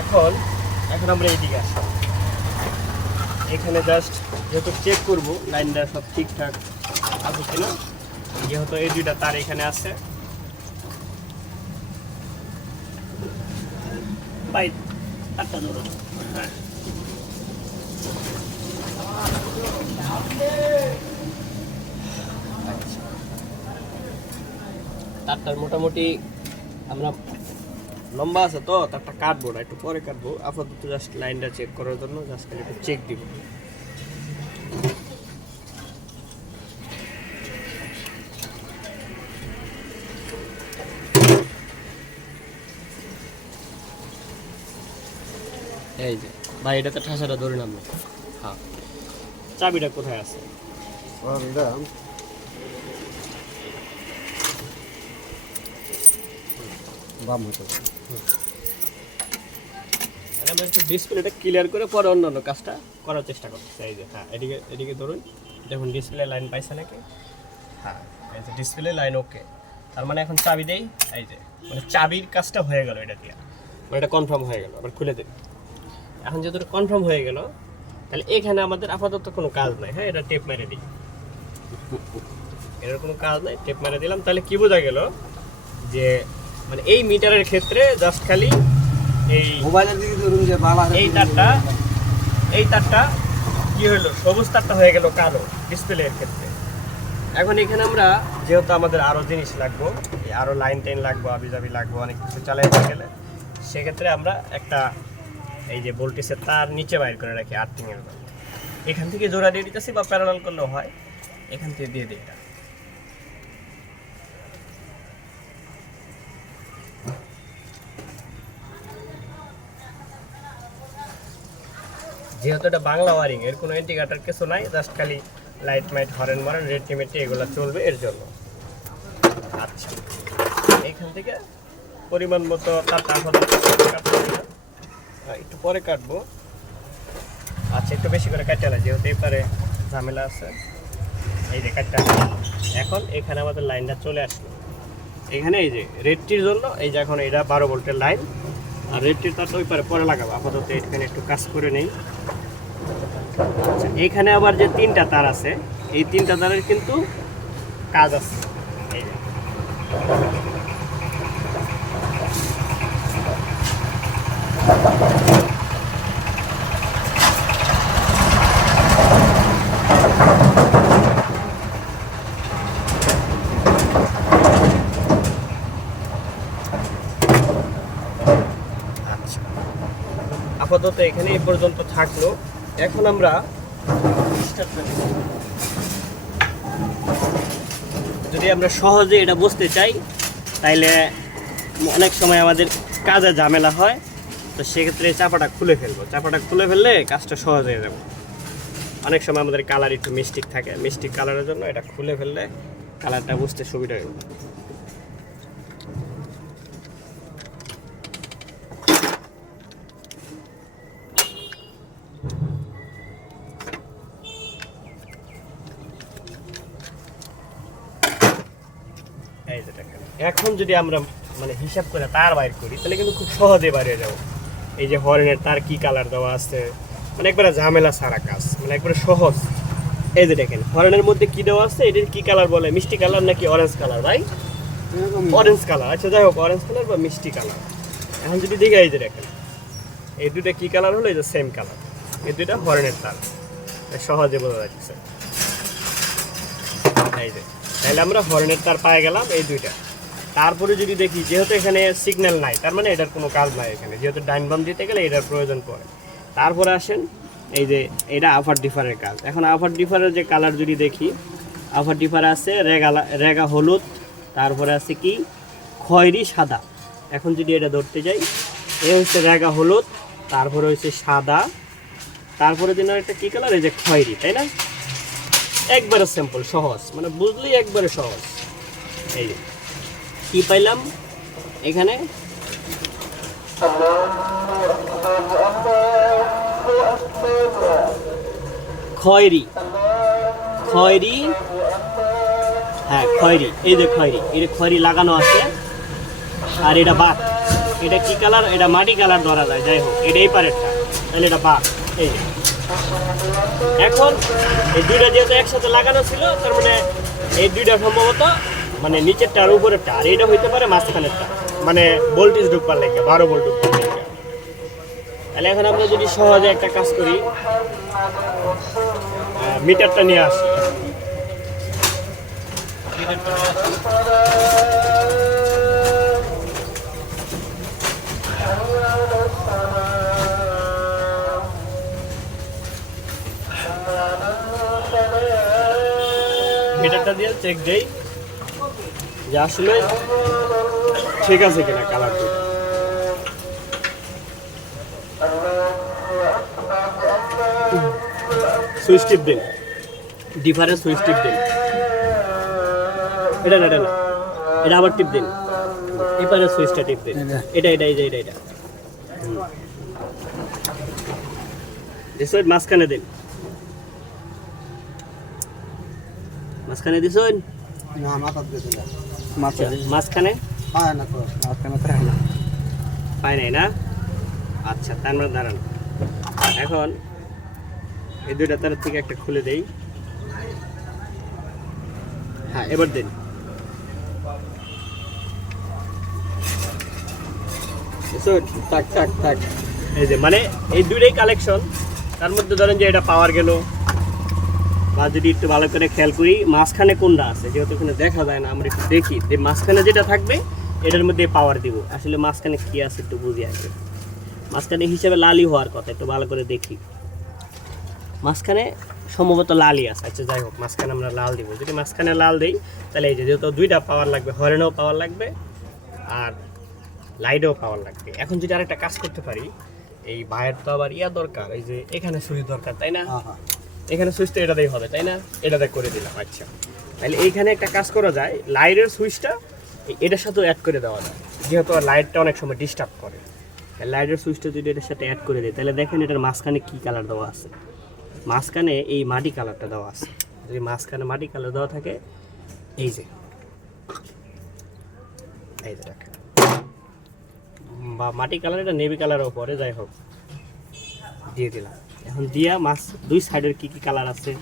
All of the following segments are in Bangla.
এখন এখন আমরা এইদিকে আসি, এখানে জাস্ট যেহেতু চেক করবো লাইনটা সব ঠিকঠাক আছে কিনা, যেহেতু এই দুইটা তার এখানে আছে। ভাই তারটা ধরো, হ্যাঁ তারটার মোটামুটি আমরা লম্বা আছে তো তারটা কাটবো না, একটু পরে কাটবো। আপাতত জাস্ট লাইনটা চেক করার জন্য জাস্ট একটু চেক দিব। এই যে ভাই এটাতে ঠাসাটা ধরে নামলো। হ্যাঁ, চাবিটা কোথায় আছে? আমরা একটু ডিসপ্লেটা ক্লিয়ার করে পরে অন্যান্য কাজটা করার চেষ্টা করতেছি। এই যে হ্যাঁ, এদিকে এদিকে ধরুন, দেখুন ডিসপ্লে লাইন পাইছে নাকি? হ্যাঁ, এই যে ডিসপ্লে লাইন ওকে। তার মানে এখন চাবি দেই, এই যে মানে চাবির কাজটা হয়ে গেল এটা দিয়ে, মানে এটা কনফার্ম হয়ে গেল। আবার খুলে দিই। এখন যেহেতু কনফার্ম হয়ে গেল, তাহলে এখানে আমাদের আপাতত কোনো কাজ নাই। হ্যাঁ, এটা টেপ মেরে দিই, এটার কোনো কাজ নাই, টেপ মেরে দিলাম। তাহলে কি বোঝা গেল যে মানে এই মিটারের ক্ষেত্রে জাস্ট খালি এই মোবাইলের দিকে ধরুন যে এই তারটা কি হলো, সবুজ তারটা হয়ে গেল কালো ডিসপ্লের ক্ষেত্রে। এখন এখানে আমরা যেহেতু আমাদের আরও জিনিস লাগবো, আরও লাইন টাইন লাগবো, আবিজাবি লাগবো, অনেক কিছু চালাইতে গেলে, সেক্ষেত্রে আমরা একটা এই যে ভোল্টেজের তার নিচে বাইর করে রাখি আর্থিংয়ের জন্য। এখান থেকে জোড়া দিয়ে দিতেছি বা প্যারালাল করলেও হয়, এখান থেকে দিয়ে দিই। যেহেতু এটা বাংলা ওয়ারিং, এর কোনো ইন্ডিকেটার কিছু নাই, জাস্ট খালি লাইট মাইট হরেন মরেন রেটিমেটি এগুলো চলবে এর জন্য। আচ্ছা, এইখান থেকে পরিমাণ মতো তারটা একটু পরে কাটবো। আচ্ছা, একটু বেশি করে কাটতে হবে যেহেতু এপারে ঝামেলা আছে। এই যে কাটটা এখন এখানে আমাদের লাইনটা চলে আসলো। এখানে এই যে রেডটির জন্য এই যে এখন এটা 12 ভোল্টের লাইন, আর রেডটির তারটা ওই পারে পরে লাগাবো। আপাতত এখানে একটু কাজ করে নেই। আচ্ছা, এখানে আবার যে 3টা তার আছে, এই 3টা তারের কিন্তু কাজ আছে। এই যে আচ্ছা, আপাতত এখানে এই পর্যন্ত থাকলো। এখন আমরা যদি আমরা সহজে এটা বুঝতে চাই, তাইলে অনেক সময় আমাদের কাজে ঝামেলা হয়, তো সেক্ষেত্রে চাপাটা খুলে ফেলবো। চাপাটা খুলে ফেললে কাজটা সহজ হয়ে যাবে। অনেক সময় আমাদের কালার একটু মিস্টেক থাকে, মিস্টেক কালারের জন্য এটা খুলে ফেললে কালারটা বুঝতে সুবিধা হবে। এখন যদি আমরা মানে হিসাব করে তার বাইর করি, তাহলে কিন্তু খুব সহজে বাইরে যাবো। এই যে হরেনের তার কি কালার দেওয়া আছে, মানে একবারে ঝামেলা সারা কাজ, মানে একবারে সহজ। এই যে দেখেন হরেনের মধ্যে কি দেওয়া আছে, এটার কি কালার বলে, মিষ্টি কালার নাকি অরেঞ্জ কালার? ভাই অরেঞ্জ কালার। আচ্ছা, যাই হোক, অরেঞ্জ কালার বা মিষ্টি কালার। এখন যদি দেখি এই যে দেখেন এই দুইটা কি কালার হলো, এই যে সেম কালার, এই দুইটা হরেনের তার, সহজে বোঝা যাচ্ছে। এই যে তাহলে আমরা হরেনের তার পায়ে গেলাম এই দুইটা। তারপরে যদি দেখি যেহেতু এখানে সিগন্যাল নাই, তার মানে এটার কোনো কাজ নাই এখানে, যেহেতু ডাইন বাম দিতে গেলে এটার প্রয়োজন পড়ে। তারপরে আসেন এই যে এটা আফার ডিফারের কাজ। এখন আফার ডিফারের যে কালার যদি দেখি, আফার ডিফার আছে রেগা হলুদ, তারপরে আছে কি খয়েরি সাদা। এখন যদি এটা ধরতে যাই, এ হচ্ছে রেগা হলুদ, তারপরে হচ্ছে সাদা, তারপরে দিন একটা কী কালার, এই যে খয়েরি, তাই না? একবারে সিম্পল সহজ, মানে বুঝলেই একবারে সহজ। এই যে কি পাইলাম এখানে, খয়েরি, খয়েরি, হ্যাঁ খয়েরি, এই যে খয়েরি, এটা খয়েরি লাগানো আছে, আর এটা বাদ, এটা কি কালার, এটা মাটি কালার ধরা যায়, যাই হোক এটা এই পারেরটা, তাহলে এটা বাদ। এই যে এখন এই দুইটা যেহেতু একসাথে লাগানো ছিল, তার মানে এই দুইটা সম্ভবত মানে নিচেরটা আর উপরেরটা, আর এটা হইতে পারে মাঝখানেরটা, মানে ভোল্টেজ ঢুকবার লেগে 12 ভোল্ট ঢুকবার লেগে। তাহলে এখন আমরা যদি সহজে একটা কাজ করি, মিটারটা নিয়ে আসি। মিটারটা দিয়ে চেক দেই যে আসলে ঠিক আছে কিনা কালারটা। সুইচ টিপ দিন, ডিফারেন্স সুইচ টিপ দিন। এটা না, এটা না, এটা আবার টিপ দিন, এবারে সুইচটা টিপ দিন। এটা এটা এটা এটা এটা দিছেন, মাঝখানে দিন, মাঝখানে দিছেন না মাথা দিতে না, মাঝখানে পায় না তো, মাঝখানে পায় না, পায় নাই না। আচ্ছা, তার মানে দাঁড়ান, এখন এই দুইটা তার থেকে একটা খুলে দেই। হ্যাঁ, এবার দিন। টাক টাক টাক। এই যে মানে এই দুইটাই কালেকশন, তার মধ্যে ধরেন যে এটা পাওয়ার গেল, বা যদি একটু ভালো করে খেয়াল করি মাঝখানে কোনটা আছে, যেহেতু এখানে দেখা যায় না, আমরা একটু দেখি যে মাঝখানে যেটা থাকবে এটার মধ্যে পাওয়ার দিব। আসলে মাঝখানে কি আছে একটু বুঝি আগে। মাঝখানে হিসেবে লালই হওয়ার কথা, একটু ভালো করে দেখি। মাঝখানে সম্ভবত লালই আছে। আচ্ছা যাই হোক, মাঝখানে আমরা লাল দিব। যদি মাঝখানে লাল দিই তাহলে এই যে যেহেতু দুইটা পাওয়ার লাগবে, হরেনও পাওয়ার লাগবে আর লাইটেও পাওয়ার লাগবে। এখন যদি আরেকটা কাজ করতে পারি, এই ভাইয়ের তো আবার ইয়া দরকার, এই যে এখানে সুইচ দরকার, তাই না? এখানে সুইচ তো এটাতেই হবে, তাই না? এটাতে করে দিলাম। আচ্ছা, তাহলে এইখানে একটা কাজ করা যায়, লাইটের সুইচটা এটার সাথেও অ্যাড করে দেওয়া যায়, যেহেতু লাইটটা অনেক সময় ডিস্টার্ব করে। লাইটের সুইচটা যদি এটার সাথে অ্যাড করে দিই, তাহলে দেখেন এটার মাঝখানে কী কালার দেওয়া আছে। মাঝখানে এই মাটি কালারটা দেওয়া আছে। যদি মাঝখানে মাটি কালার দেওয়া থাকে, এই যে এই যে দেখেন, বা মাটি কালার, এটা নেভি কালারও পরে, যাই হোক দিয়ে দিলাম। এখন দিয়া মাছ দুই সাইডের কি কি কালার আছে,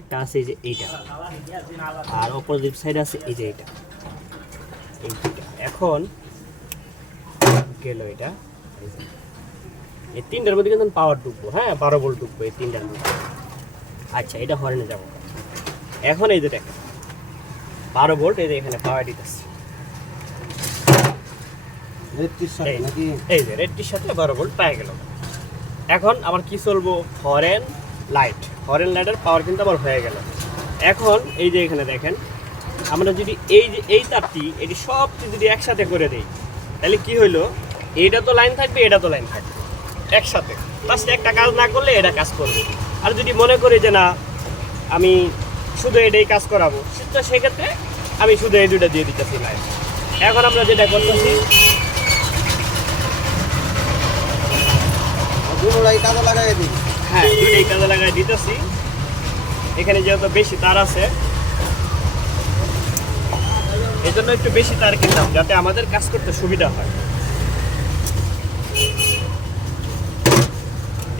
একটা আছে এই যে এইটা, আর অপোজিট সাইডে আছে এই যে এইটা, এই দুইটা। এখন গেল এটা, এই তিনটার মধ্যে কিন্তু পাওয়ার ঢুকবো। হ্যাঁ, 12 ভোল্ট ঢুকবো এই তিনটার মধ্যে। আচ্ছা, এটা হরেনে যাবো। এখন এই যে দেখেন 12 ভোল্ট, এই যে এখানে পাওয়ার দিতেছে, এই যে রেডটির সাথে 12 ভোল্ট পাওয়া গেল। এখন আবার কি চলবো, হরেন লাইট, হরেন লাইটের পাওয়ার কিন্তু আবার হয়ে গেল। এখন এই যে এখানে দেখেন, আমরা যদি এই যে এই তারটি এটি সব যদি একসাথে করে দিই, তাহলে কি হইলো, এইটা তো লাইন থাকবে, এটা তো লাইন থাকবে একসাথে। লাস্টে একটা কাজ না করলে এটা কাজ করবে। আর যদি মনে করি যে না আমি শুধু এটাই কাজ করাবো, তো সেক্ষেত্রে আমি শুধু এই দুইটা দিয়ে দিতেছি লাইন। এখন আমরা যেটা করতেছি, হ্যাঁ দুইটাই কাজে লাগাই দিতেছি। এখানে যেহেতু বেশি তার আছে, এই জন্য একটু বেশি তার কিনলাম, যাতে আমাদের কাজ করতে সুবিধা হয়।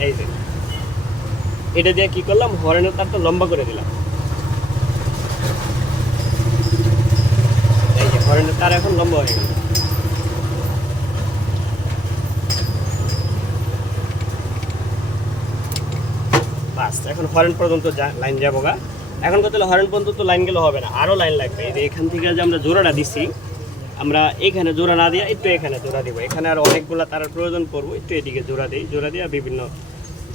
এই যে এটা দিয়ে কি করলাম, হরেনের তারটা লম্বা করে দিলাম। এই যে হরেনের তার এখন লম্বা হয়ে গেল। বাস, এখন হরেন পর্যন্ত লাইন যাবো গা। এখন কত হরেন পর্যন্ত তো লাইন গেলে হবে না, আরও লাইন লাগবে। এই যে এখান থেকে যে আমরা জোড়াটা দিচ্ছি, আমরা এখানে জোড়া না দিয়ে একটু এখানে জোড়া দিব। এখানে আর অনেকগুলো তার প্রয়োজন পড়বো, একটু এদিকে জোড়া দিই। জোড়া দিয়ে বিভিন্ন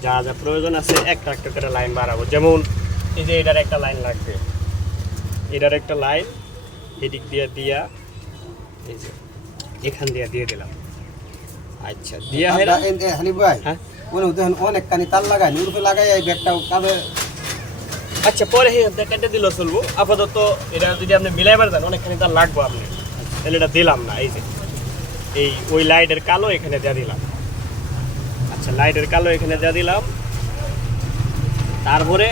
যা যা প্রয়োজন আছে একটা একটা করে লাইন বাড়াবো। যেমন এই যে এটার একটা লাইন লাগবে, এটার একটা লাইন এদিক দিয়ে দিয়া, এই যে এখান দিয়ে দিয়ে দিলাম। আচ্ছা, দিয়া হানিফ ভাই, হ্যাঁ অনেক কানি তার লাগাই উর্ফে লাগাই এই ব্যাগটাও কাজে। আচ্ছা, পরে কেটে দিলেও চলবো। আপাতত এটা যদি আপনি মিলাইবার দেন, অনেকখানি তার লাগবো আপনি, তাহলে এটা দিলাম না। এই যে এই ওই লাইটের কালো এখানে দিয়ে দিলাম। আচ্ছা, লাইটের কালো এখানে দিয়ে দিলাম। তারপরে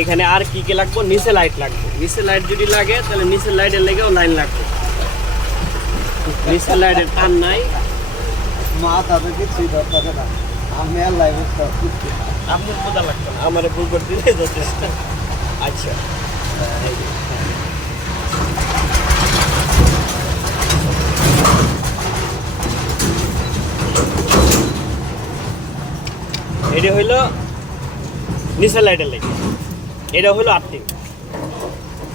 এখানে আর কি কি লাগবো, নিচে লাইট লাগবে। নিচে লাইট যদি লাগে তাহলে নিচের লাইটের লেগেও লাইন লাগবে। নিচের লাইটের তার নাই। মাথা তো কিছুই দরকার না, আমি আর লাইভ আপনার মজা লাগতো না, আমার ভুল করে দিলে যথেষ্ট। আচ্ছা এই যে, এটা হইলো নিচের লাইটের লাইট, এটা হইলো আর্থিং,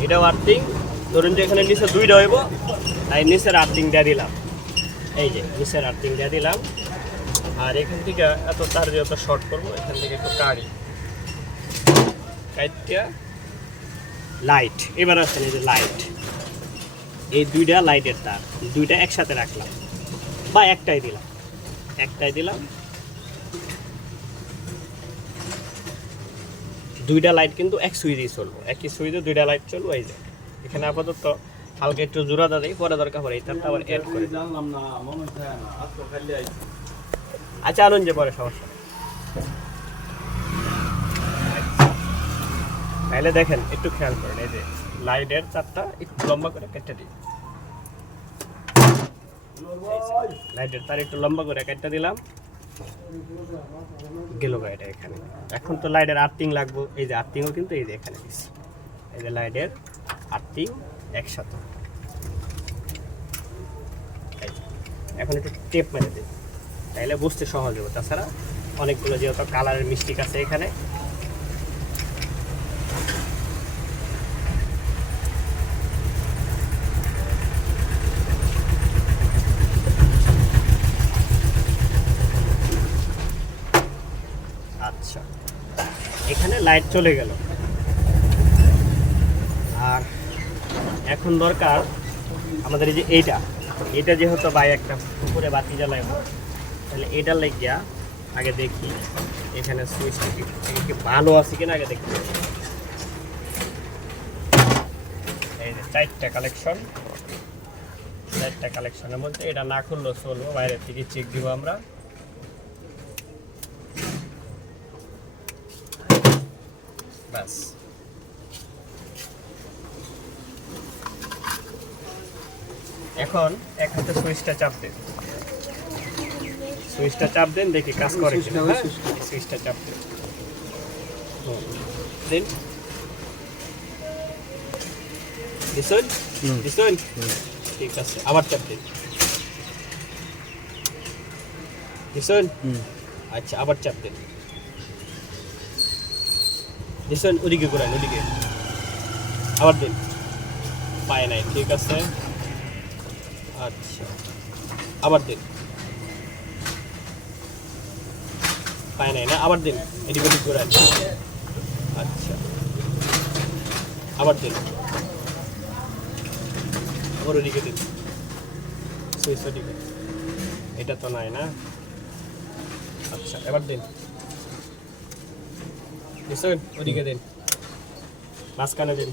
এটাও আর্থিং। ধরুন যে এখানে নিচে দুইটা হইব, তাই নিচের আর্থিং দিয়ে দিলাম। এই যে নিচের আর্থিং দিয়ে দিলাম। আর এখান থেকে এত তার যত শর্ট করবো, এখান থেকে একটু কাটি কাইটটা লাইট। এবার আসেন এই যে লাইট, এই দুইটা লাইটের তার দুইটা একসাথে রাখলাম, বা একটাই দিলাম। দুইটা লাইট কিন্তু এক সুইচেই চলবো, একই সুইচে দুইটা লাইট চলবো। এই যে এখানে আপাতত হালকা একটু জোড়া দিই, পরে দরকার পড়ে এই তারটা আবার অ্যাড করে দিই। জানলাম না, মনে হয় না আজকে খালি আইছি। আচ্ছা আনুন যে পরে সমস্যা নেই। তাহলে দেখেন একটু খেয়াল করেন, এই যে লাইটের তারটা একটু লম্বা করে কেটে দিই, লাইটের তার একটু লম্বা করে কেটে দিলাম, গেল এটা এখানে। এখন তো লাইটের আর্থিং লাগবে, এই যে আর্থিংও কিন্তু এই যে এখানে দিচ্ছি, এই যে লাইটের আর্থিং একসাথে। এখন একটু টেপ মেরে দিই, তাইলে বুঝতে সহজ হবে। তাছাড়া অনেকগুলো যেহেতু কালারের মিস্টেক আছে এখানে। আচ্ছা এখানে লাইট চলে গেল। আর এখন দরকার আমাদের এই যে এটা যেহেতু বাই একটা উপরে বাতি জ্বালাইব, তাহলে এটা লাগিয়া আগে দেখি এখানে সুইচটা কি ভালো আছে কিনা আগে দেখি। এই যে চারটা কালেকশনের মধ্যে এটা না খুললেও চলবো, বাইরের থেকে চেক দিব আমরা। ব্যাস এখন এক হাতে সুইচটা চাপ দেন, দেখি কাজ করে কিনা। সুইচটা চাপ দেন, দিছেন? ঠিক আছে, আবার চাপ দিন। দিছেন? আচ্ছা আবার চাপ দেন। দিছেন? ওদিকে ঘুরান, ওদিকে আবার দিন। পায় নাই, ঠিক আছে। আচ্ছা আবার দিন, পায় নাই না, আবার দিন, এদিকে ওদিক ঘুরান। আচ্ছা আবার দিন, আবার ওদিকে দিন, সুইচ ওদিকে, এটা তো নাই না। আচ্ছা এবার দিন, দিছেন? ওদিকে দিন, মাঝখানে দিন,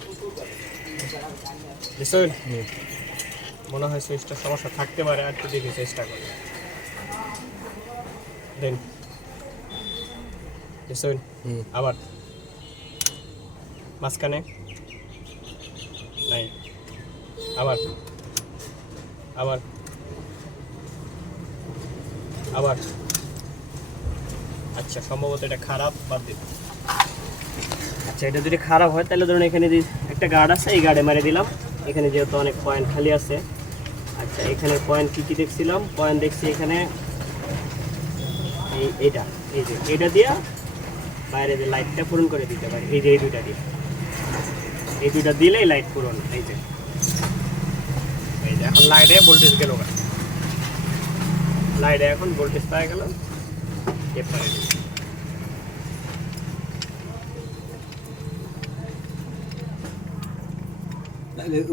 দিছেন? মনে হয় সুইচটা সমস্যা থাকতে পারে, আর একটু দেখে চেষ্টা করি। দেন, দিছেন? আবার মাঝখানে নাই, আবার আবার আবার। আচ্ছা সম্ভবত এটা খারাপ, বাদ দিন। আচ্ছা এটা যদি খারাপ হয় তাহলে ধরুন এখানে একটা গার্ড আছে, এই গার্ডে মেরে দিলাম। এখানে যেহেতু অনেক পয়েন্ট খালি আছে। আচ্ছা এখানে পয়েন্ট কী দেখছিলাম, পয়েন্ট দেখছি এখানে এইটা, এই যে এটা দিয়া বাইরে যে লাইটটা পূরণ করে দিতে পারি। এই যে এই দুইটা দিলেই লাইট পূরণ। এই যে এখন লাইটে ভোল্টেজ গেল, লাইটে এখন ভোল্টেজ পাওয়া গেল।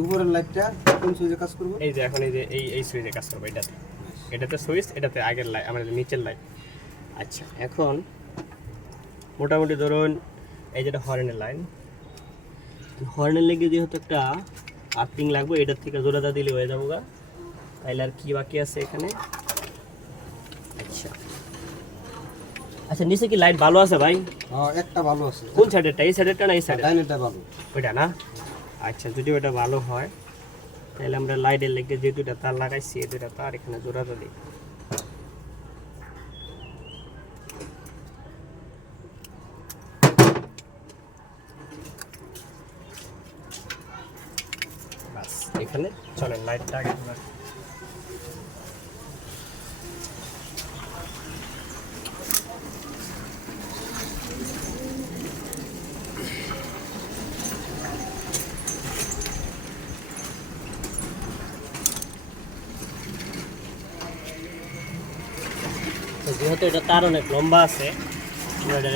উপরের লাইটটা কোন সুইচে কাজ করবে? এই যে এখন এই সুইচে কাজ করবে, এটাতে সুইচ, এটাতে আগের লাইট, আমাদের নিচের লাইট। আচ্ছা এখন মোটামুটি ধরুন এই যেটা হর্নের লাইন, হর্নের লেগে যেহেতু একটা আর্থিং লাগবে, এটার থেকে জোড়াটা দিলে হয়ে যাবো গা। তাইলে আর কি বাকি আছে এখানে? আচ্ছা আচ্ছা নিচে কি লাইট ভালো আছে ভাই? একটা ভালো আছে। কোন সাইডেরটা? এই সাইডেরটা না এই সাইডের? ডাইনেরটা ভালো। ওইটা না? আচ্ছা যদি ওটা ভালো হয় তাহলে আমরা লাইটের লেগে যে দুটা তার লাগাইছি এই দুটা তার এখানে জোড়াটা দিই। বাস এখানে চলেন লাইটটা আগে ধরাই। যেহেতু এটা তার অনেক লম্বা আছে, আমরা এটা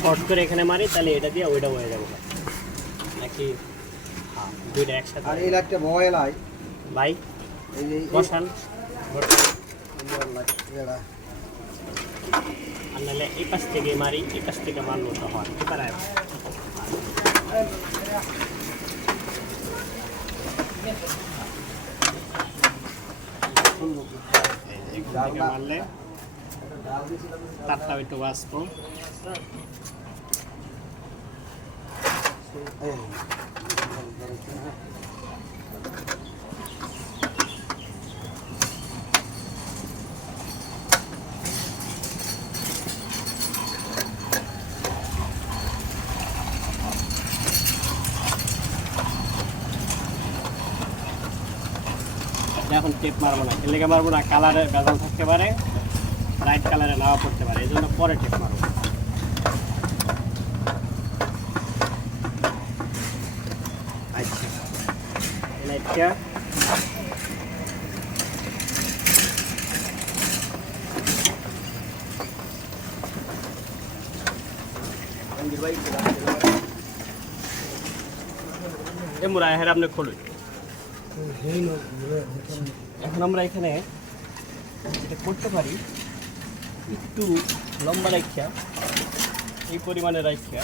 শর্ট করে এখানে মারি, তাহলে এটা দিয়ে ওইটা হয়ে যাবে নাকি? হ্যাঁ, দুইটা একসাথে। আর এই লাইটটা বয়েলাই ভাই এই যে বসান, এটা আর নাহলে এই পাশ থেকে মারি, এই পাশ থেকে মারলো তো হয় কি পারে। মারলে তারটাও একটু বাঁচবো। এখন টেপ মারবো না, এর লেগে মারবো না, কালারে ভেজাল থাকতে পারে, লাইট কালারে নাও পড়তে পারে, এই জন্য পরে টেপ মারবো। আচ্ছা এই লাইটটা এমরা হের আপনি খুলুন। এখন আমরা এখানে এটা করতে পারি, একটু লম্বা রাখিয়া, এই পরিমাণে রাখিয়া,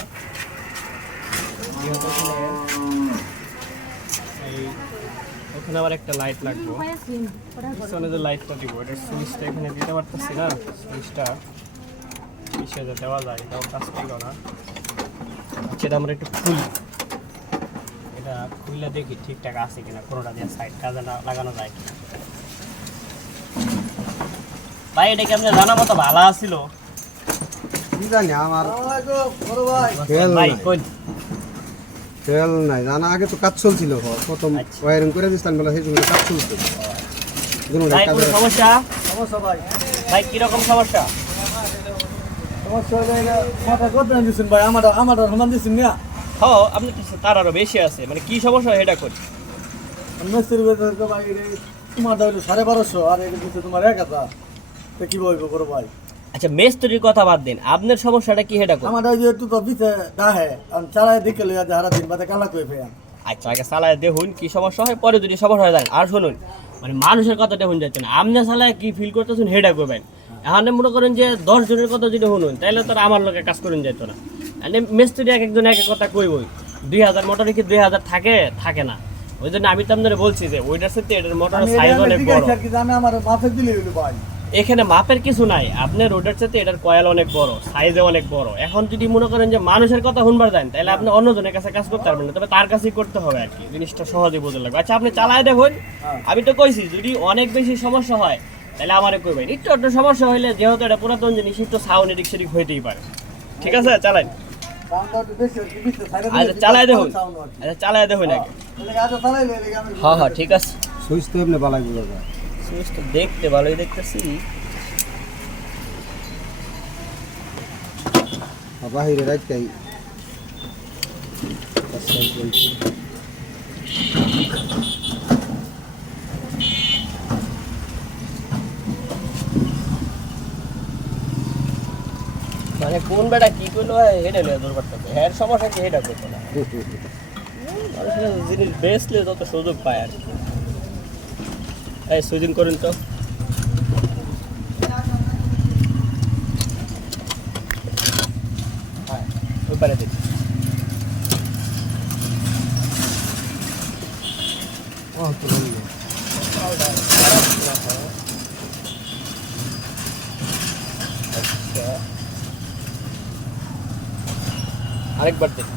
যেহেতু এই ওখানে আবার একটা লাইট লাগবে, পিছনে যে লাইটটা দিব, এটার সুইচটা এখানে দিতে পারতেছি না, সুইচটা পিছিয়ে যে দেওয়া যায়, এটাও কাজ করলো না। সেটা আমরা একটু খুলি, এটা খুললে দেখি ঠিকঠাক আছে কিনা, কোনোটা দিয়ে সাইড কাজে লাগানো যায় কিনা। ভাই এটা কি আপনার জানা মতো ভালো আছিল? কি জানি আমার ভাই কোন খেয়াল নাই, জানা আগে তো কাজ চলছিল, প্রথম আচ্ছা। ওয়ারিং করে দিচ্ছেন বলে সেই সময় কাজ চলছিল। ভাই কোনো সমস্যা? সমস্যা ভাই, ভাই কিরকম সমস্যা? সমস্যা হলে মাথা কত দিচ্ছেন ভাই? আমার সমান দিচ্ছেন না, হ্যাঁ আপনি তার আরো বেশি আছে, মানে কি সমস্যা এটা করি? মিস্ত্রি বেতন ভাই তোমার হইলো 1250, আর এটা দিচ্ছে তোমার 1000, তো কি বলবো করো ভাই? আচ্ছা মেস্ত্রির কথা বাদ দিন, আপনার সমস্যাটা কি এটা করি? আমার ওই যে একটু তো দিতে ডাহে, আমি চালায় দেখে লইয়া যে হারা দিন বাদে কালা কই ফেয়া। আচ্ছা আগে চালায় দেখুন কি সমস্যা হয়, পরে যদি সমস্যা হয় যায়। আর শুনুন, মানে মানুষের কথা দেখুন যাচ্ছে না, আপনি চালায় কি ফিল করতেছেন হেডা করবেন। এখন মনে করেন যে 10 জনের কথা যদি শুনুন, তাহলে তো আর আমার লোকে কাজ করুন যেত না। মানে মিস্ত্রি এক একজন এক এক কথা কইবই, 2000 মোটরে কি 2000 থাকে না। ওই জন্য আমি তো আপনাদের বলছি যে ওইটার সাথে এটার মোটরের সাইজ অনেক বড়। আমি আমার মাফে দিলে হইলো ভাই, এখানে মাপের কিছু নাই, আপনার রোডের সাথে এটার কয়েল অনেক বড়, সাইজে অনেক বড়। এখন যদি মনে করেন যে মানুষের কথা শুনবার যান, তাহলে আপনি অন্যজনের কাছে কাজ করতে পারবেন না, তবে তার কাছেই করতে হবে আর কি, জিনিসটা সহজে বোঝা লাগবে। আচ্ছা আপনি চালায় দেখুন, আমি তো কইছি যদি অনেক বেশি সমস্যা হয় তাহলে আমারে কইবেন। একটু একটু সমস্যা হইলে, যেহেতু এটা পুরাতন জিনিস, একটু সাউন্ড এদিক সেদিক হইতেই পারে। ঠিক আছে চালাইন। দামটা একটু বেশি হচ্ছে, দিচ্ছে সাইডে আচ্ছা চালায় দেখুন, আচ্ছা চালায় দেখুন আগে। আচ্ছা চালাইলে আমি হ্যাঁ হ্যাঁ ঠিক আছে। সুইচ তো এমনি বালাই বোঝা যায়। সুইচ তো দেখতে ভালোই দেখতেছি। বাহিরে রাখতেই মানে কোন বেটা কি করলো হেডে লয়ে দূর করতে হবে, হেড সমস্যা কি হেডা করতো না। মানুষের জিনিস বেচলে তত সুযোগ পায় আর কি। এই সুইচিং করুন তো। হ্যাঁ ওই পারে দিন। আচ্ছা আরেকবার দিন।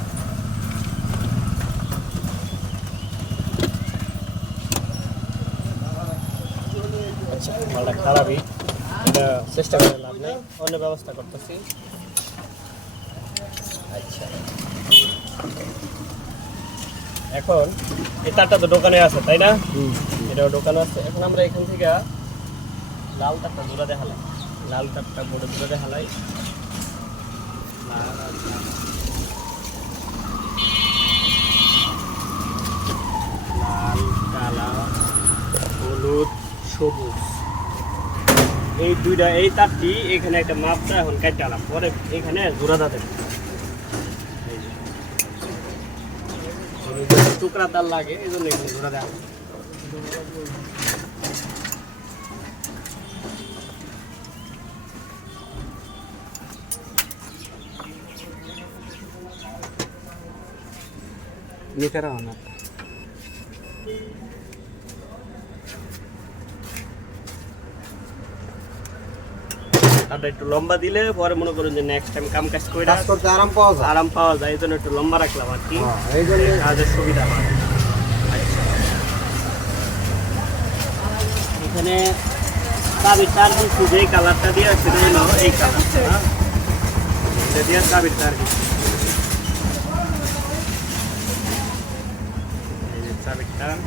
মালটা খারাপই, এটা চেষ্টা করে লাভ নেই, অন্য ব্যবস্থা করতেছি। আচ্ছা, এখন এই তারটা তো দোকানে আছে তাই না? এটাও দোকানে আছে। এখন আমরা এখান থেকে লাল তারটা জোড়া দেখালাই, লাল তারটা বোর্ডে জোড়া দেখালাই। লাল, কালা, হলুদ, সবুজ, এই দুইটা, এই তারটি এখানে একটা মাপটা এখন কাটতে আলাম, পরে এখানে জোড়াটা দেবে। টুকরা তার লাগে এই জন্য এখানে জোড়া দেওয়া। তারটা একটু লম্বা দিলে পরে মনে করুন যে নেক্সট টাইম কাম কাজ করে কাজ করতে আরাম পাওয়া যায়। আরাম পাওয়া যায়, এই জন্য একটু লম্বা রাখলাম আর কি, হ্যাঁ, এই জন্য কাজের সুবিধা হয়। আচ্ছা, এখানে চাবির তার কিছু যে কালারটা দিয়ে সেটা হলো এই কালারটা, এটা দিয়ে চাবির তার কিছু, এই যে চাবির তার।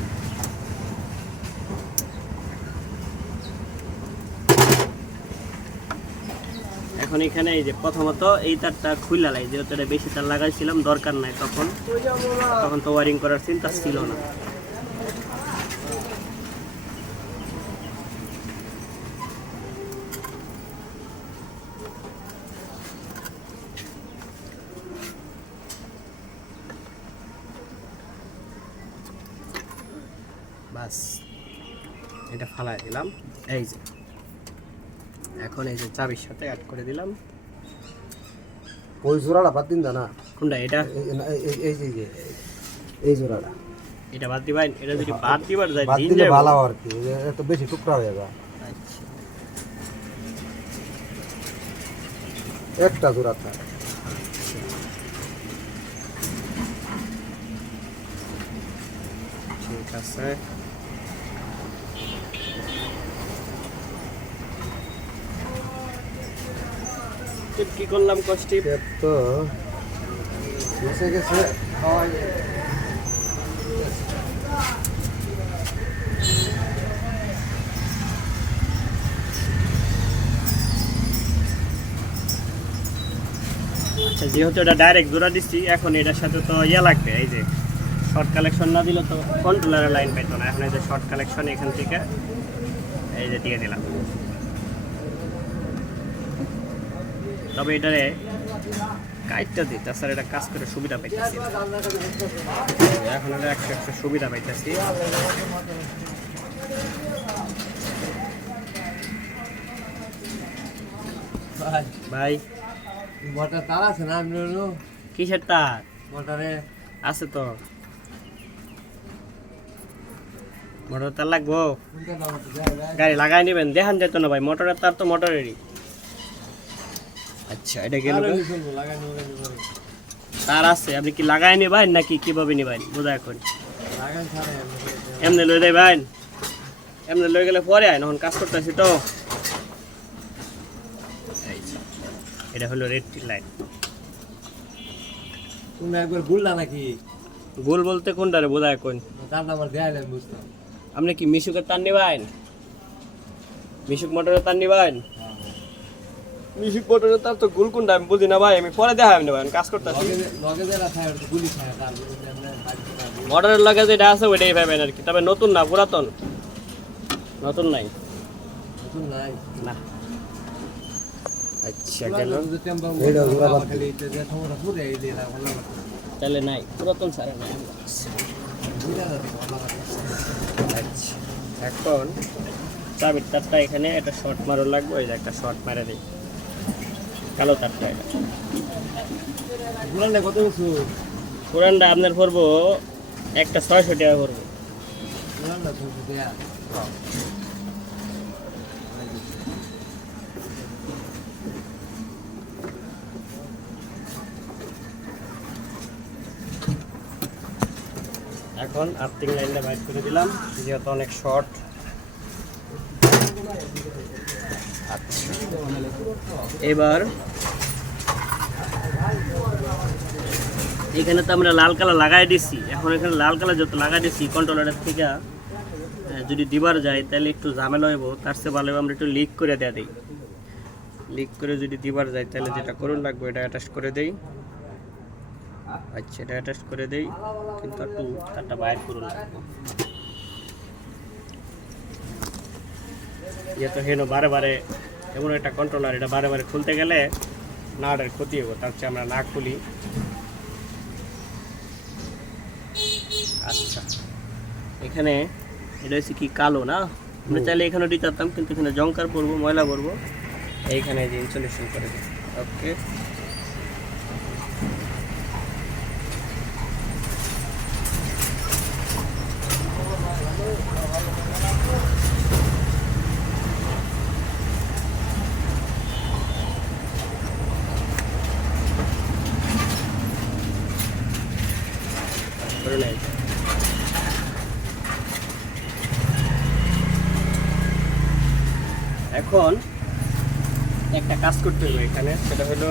এখন এখানে এই যে প্রথমত এই তারটা খুইলা লাই, যেহেতু এটা বেশি তার লাগাইছিলাম, দরকার নাই তখন, তখন তো ওয়ারিং করার চিন্তা ছিল না। বাস, এটা ফালাই দিলাম। এই যে এখন এই যে চাবির সাথে অ্যাড করে দিলাম। ওই জোড়াটা বাদ দিন না। কোনটা? এটা এই জোড়াটা এটা বাদ দিবেন? এটা যদি বাদ দিবার যায় বাদ দিন দিলে যাবে। ভালো আর কি, এত বেশি টুকরা হয়ে যাবে। আচ্ছা, একটা জোড়া থাক। ঠিক আছে। কি করলাম কষ্টি? তো মিশে গেছে। আচ্ছা, যেহেতু এটা ডাইরেক্ট জোড়া দিচ্ছি, এখন এটার সাথে তো ইয়ে লাগবে, এই যে শর্ট কালেকশন না দিলে তো কন্ট্রোলারের লাইন পাইতো না। এখন এই যে শর্ট কালেকশন এখান থেকে এই যে দিয়ে দিলাম। তবে এটারে কাইটটা দিই, তাছাড়া এটা কাজ করে সুবিধা পাইতেছি। এখন এটা একটা সুবিধা পাইতেছি। ভাই মোটর তার আছে না? কিসের তার? মোটরে আছে তো, মোটর তার লাগবো, গাড়ি লাগাই নেবেন, দেখান যেত না ভাই, মোটরের তার তো মোটরেরই। আচ্ছা, এটা গেল তার আছে, আপনি কি লাগাই নেবেন নাকি কিভাবে নেবেন বোঝা? এখন এমনি লই দেবেন, এমনি লই গেলে পরে আয়, এখন কাজ করতেছি তো। এটা হলো রেড লাইট। তুমি একবার গুললা নাকি? গোল বলতে কোনটারে বোঝা? এখন তার নাম্বার দেয়ালেন বুঝতাম। আপনি কি মিশুকের তার নেবেন? মিশুক মোটরের তার নেবেন? মিশুক মোটরের তার তো গোল কোনটা আমি বুঝি না ভাই, আমি পরে দেখাই নেবেন, কাজ করতেছি। লগে যারা খায় ওটা গুলি খায়, তার মোটরের লগে যেটা আছে ওইটাই পাবেন আর কি, তবে নতুন না, পুরাতন, নতুন নাই। নতুন নাই না। আচ্ছা, গেল তাহলে নাই, পুরাতন সারা নাই। আচ্ছা, এখন চাবির তারটা এখানে একটা শর্ট মারো লাগবে, ওই যে একটা শর্ট মারে দিই, কালো তারটা। এটা কত কিছু পুরানটা আপনার পড়বো একটা 600 টাকা পড়বো। এখন আর্থিং লাইনটা বাইর করে দিলাম, যেহেতু অনেক শর্ট। আচ্ছা এবার এখানে তো আমরা লাল কালার লাগাই দিছি, এখন এখানে লাল কালার যত লাগাই দিছি কন্ট্রোলারের থেকে যদি দিবার যায় তাহলে একটু ঝামেলা হইব, তার চেয়ে ভালো আমরা একটু লিক করে দেওয়া দিই। লিক করে যদি দিবার যায় তাহলে যেটা করুন লাগবে এটা অ্যাটাচ করে দেই। আচ্ছা এটা অ্যাটাচ করে দেই, কিন্তু একটু তারটা বাইর করুন লাগবে, যেহেতু হেন বারে বারে এমন একটা কন্ট্রোলার, এটা বারে বারে খুলতে গেলে নাটের ক্ষতি হবো, তার চেয়ে আমরা না খুলি। আচ্ছা এখানে এটা হচ্ছে কি কালো না, আমরা চাইলে এখানে দিতে পারতাম, কিন্তু এখানে জংকার পরবো, ময়লা পরবো, এইখানে যে ইনসুলেশন করে দিই। ওকে করে নেই। এখন একটা কাজ করতে হবে এখানে, সেটা হলো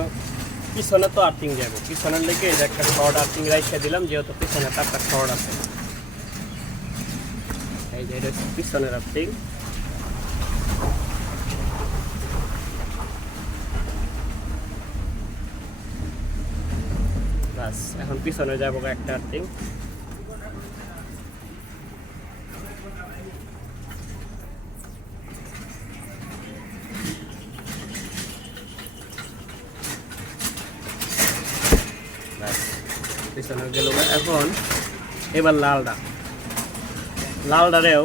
পিছনে তো আর্থিং যাবে, পিছনের লেগে এই যে একটা শর্ট আর্থিং রাইখে দিলাম, যেহেতু পিছনে তারটা শর্ট আছে। এই যে এটা হচ্ছে পিছনের আর্থিং, বাস এখন পিছনে যাবো একটা আর্থিং। পিছনে গেল। এখন এবার লালটারেও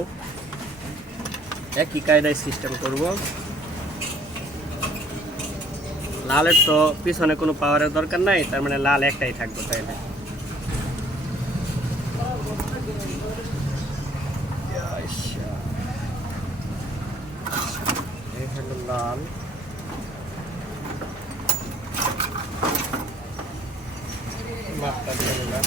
একই কায়দায় সিস্টেম করব। লালের তো পিছনে কোনো পাওয়ারের দরকার নাই, তার মানে লাল একটাই থাকবে, তাইলে এই হলো লাল। মাপটা দিয়ে নিলাম।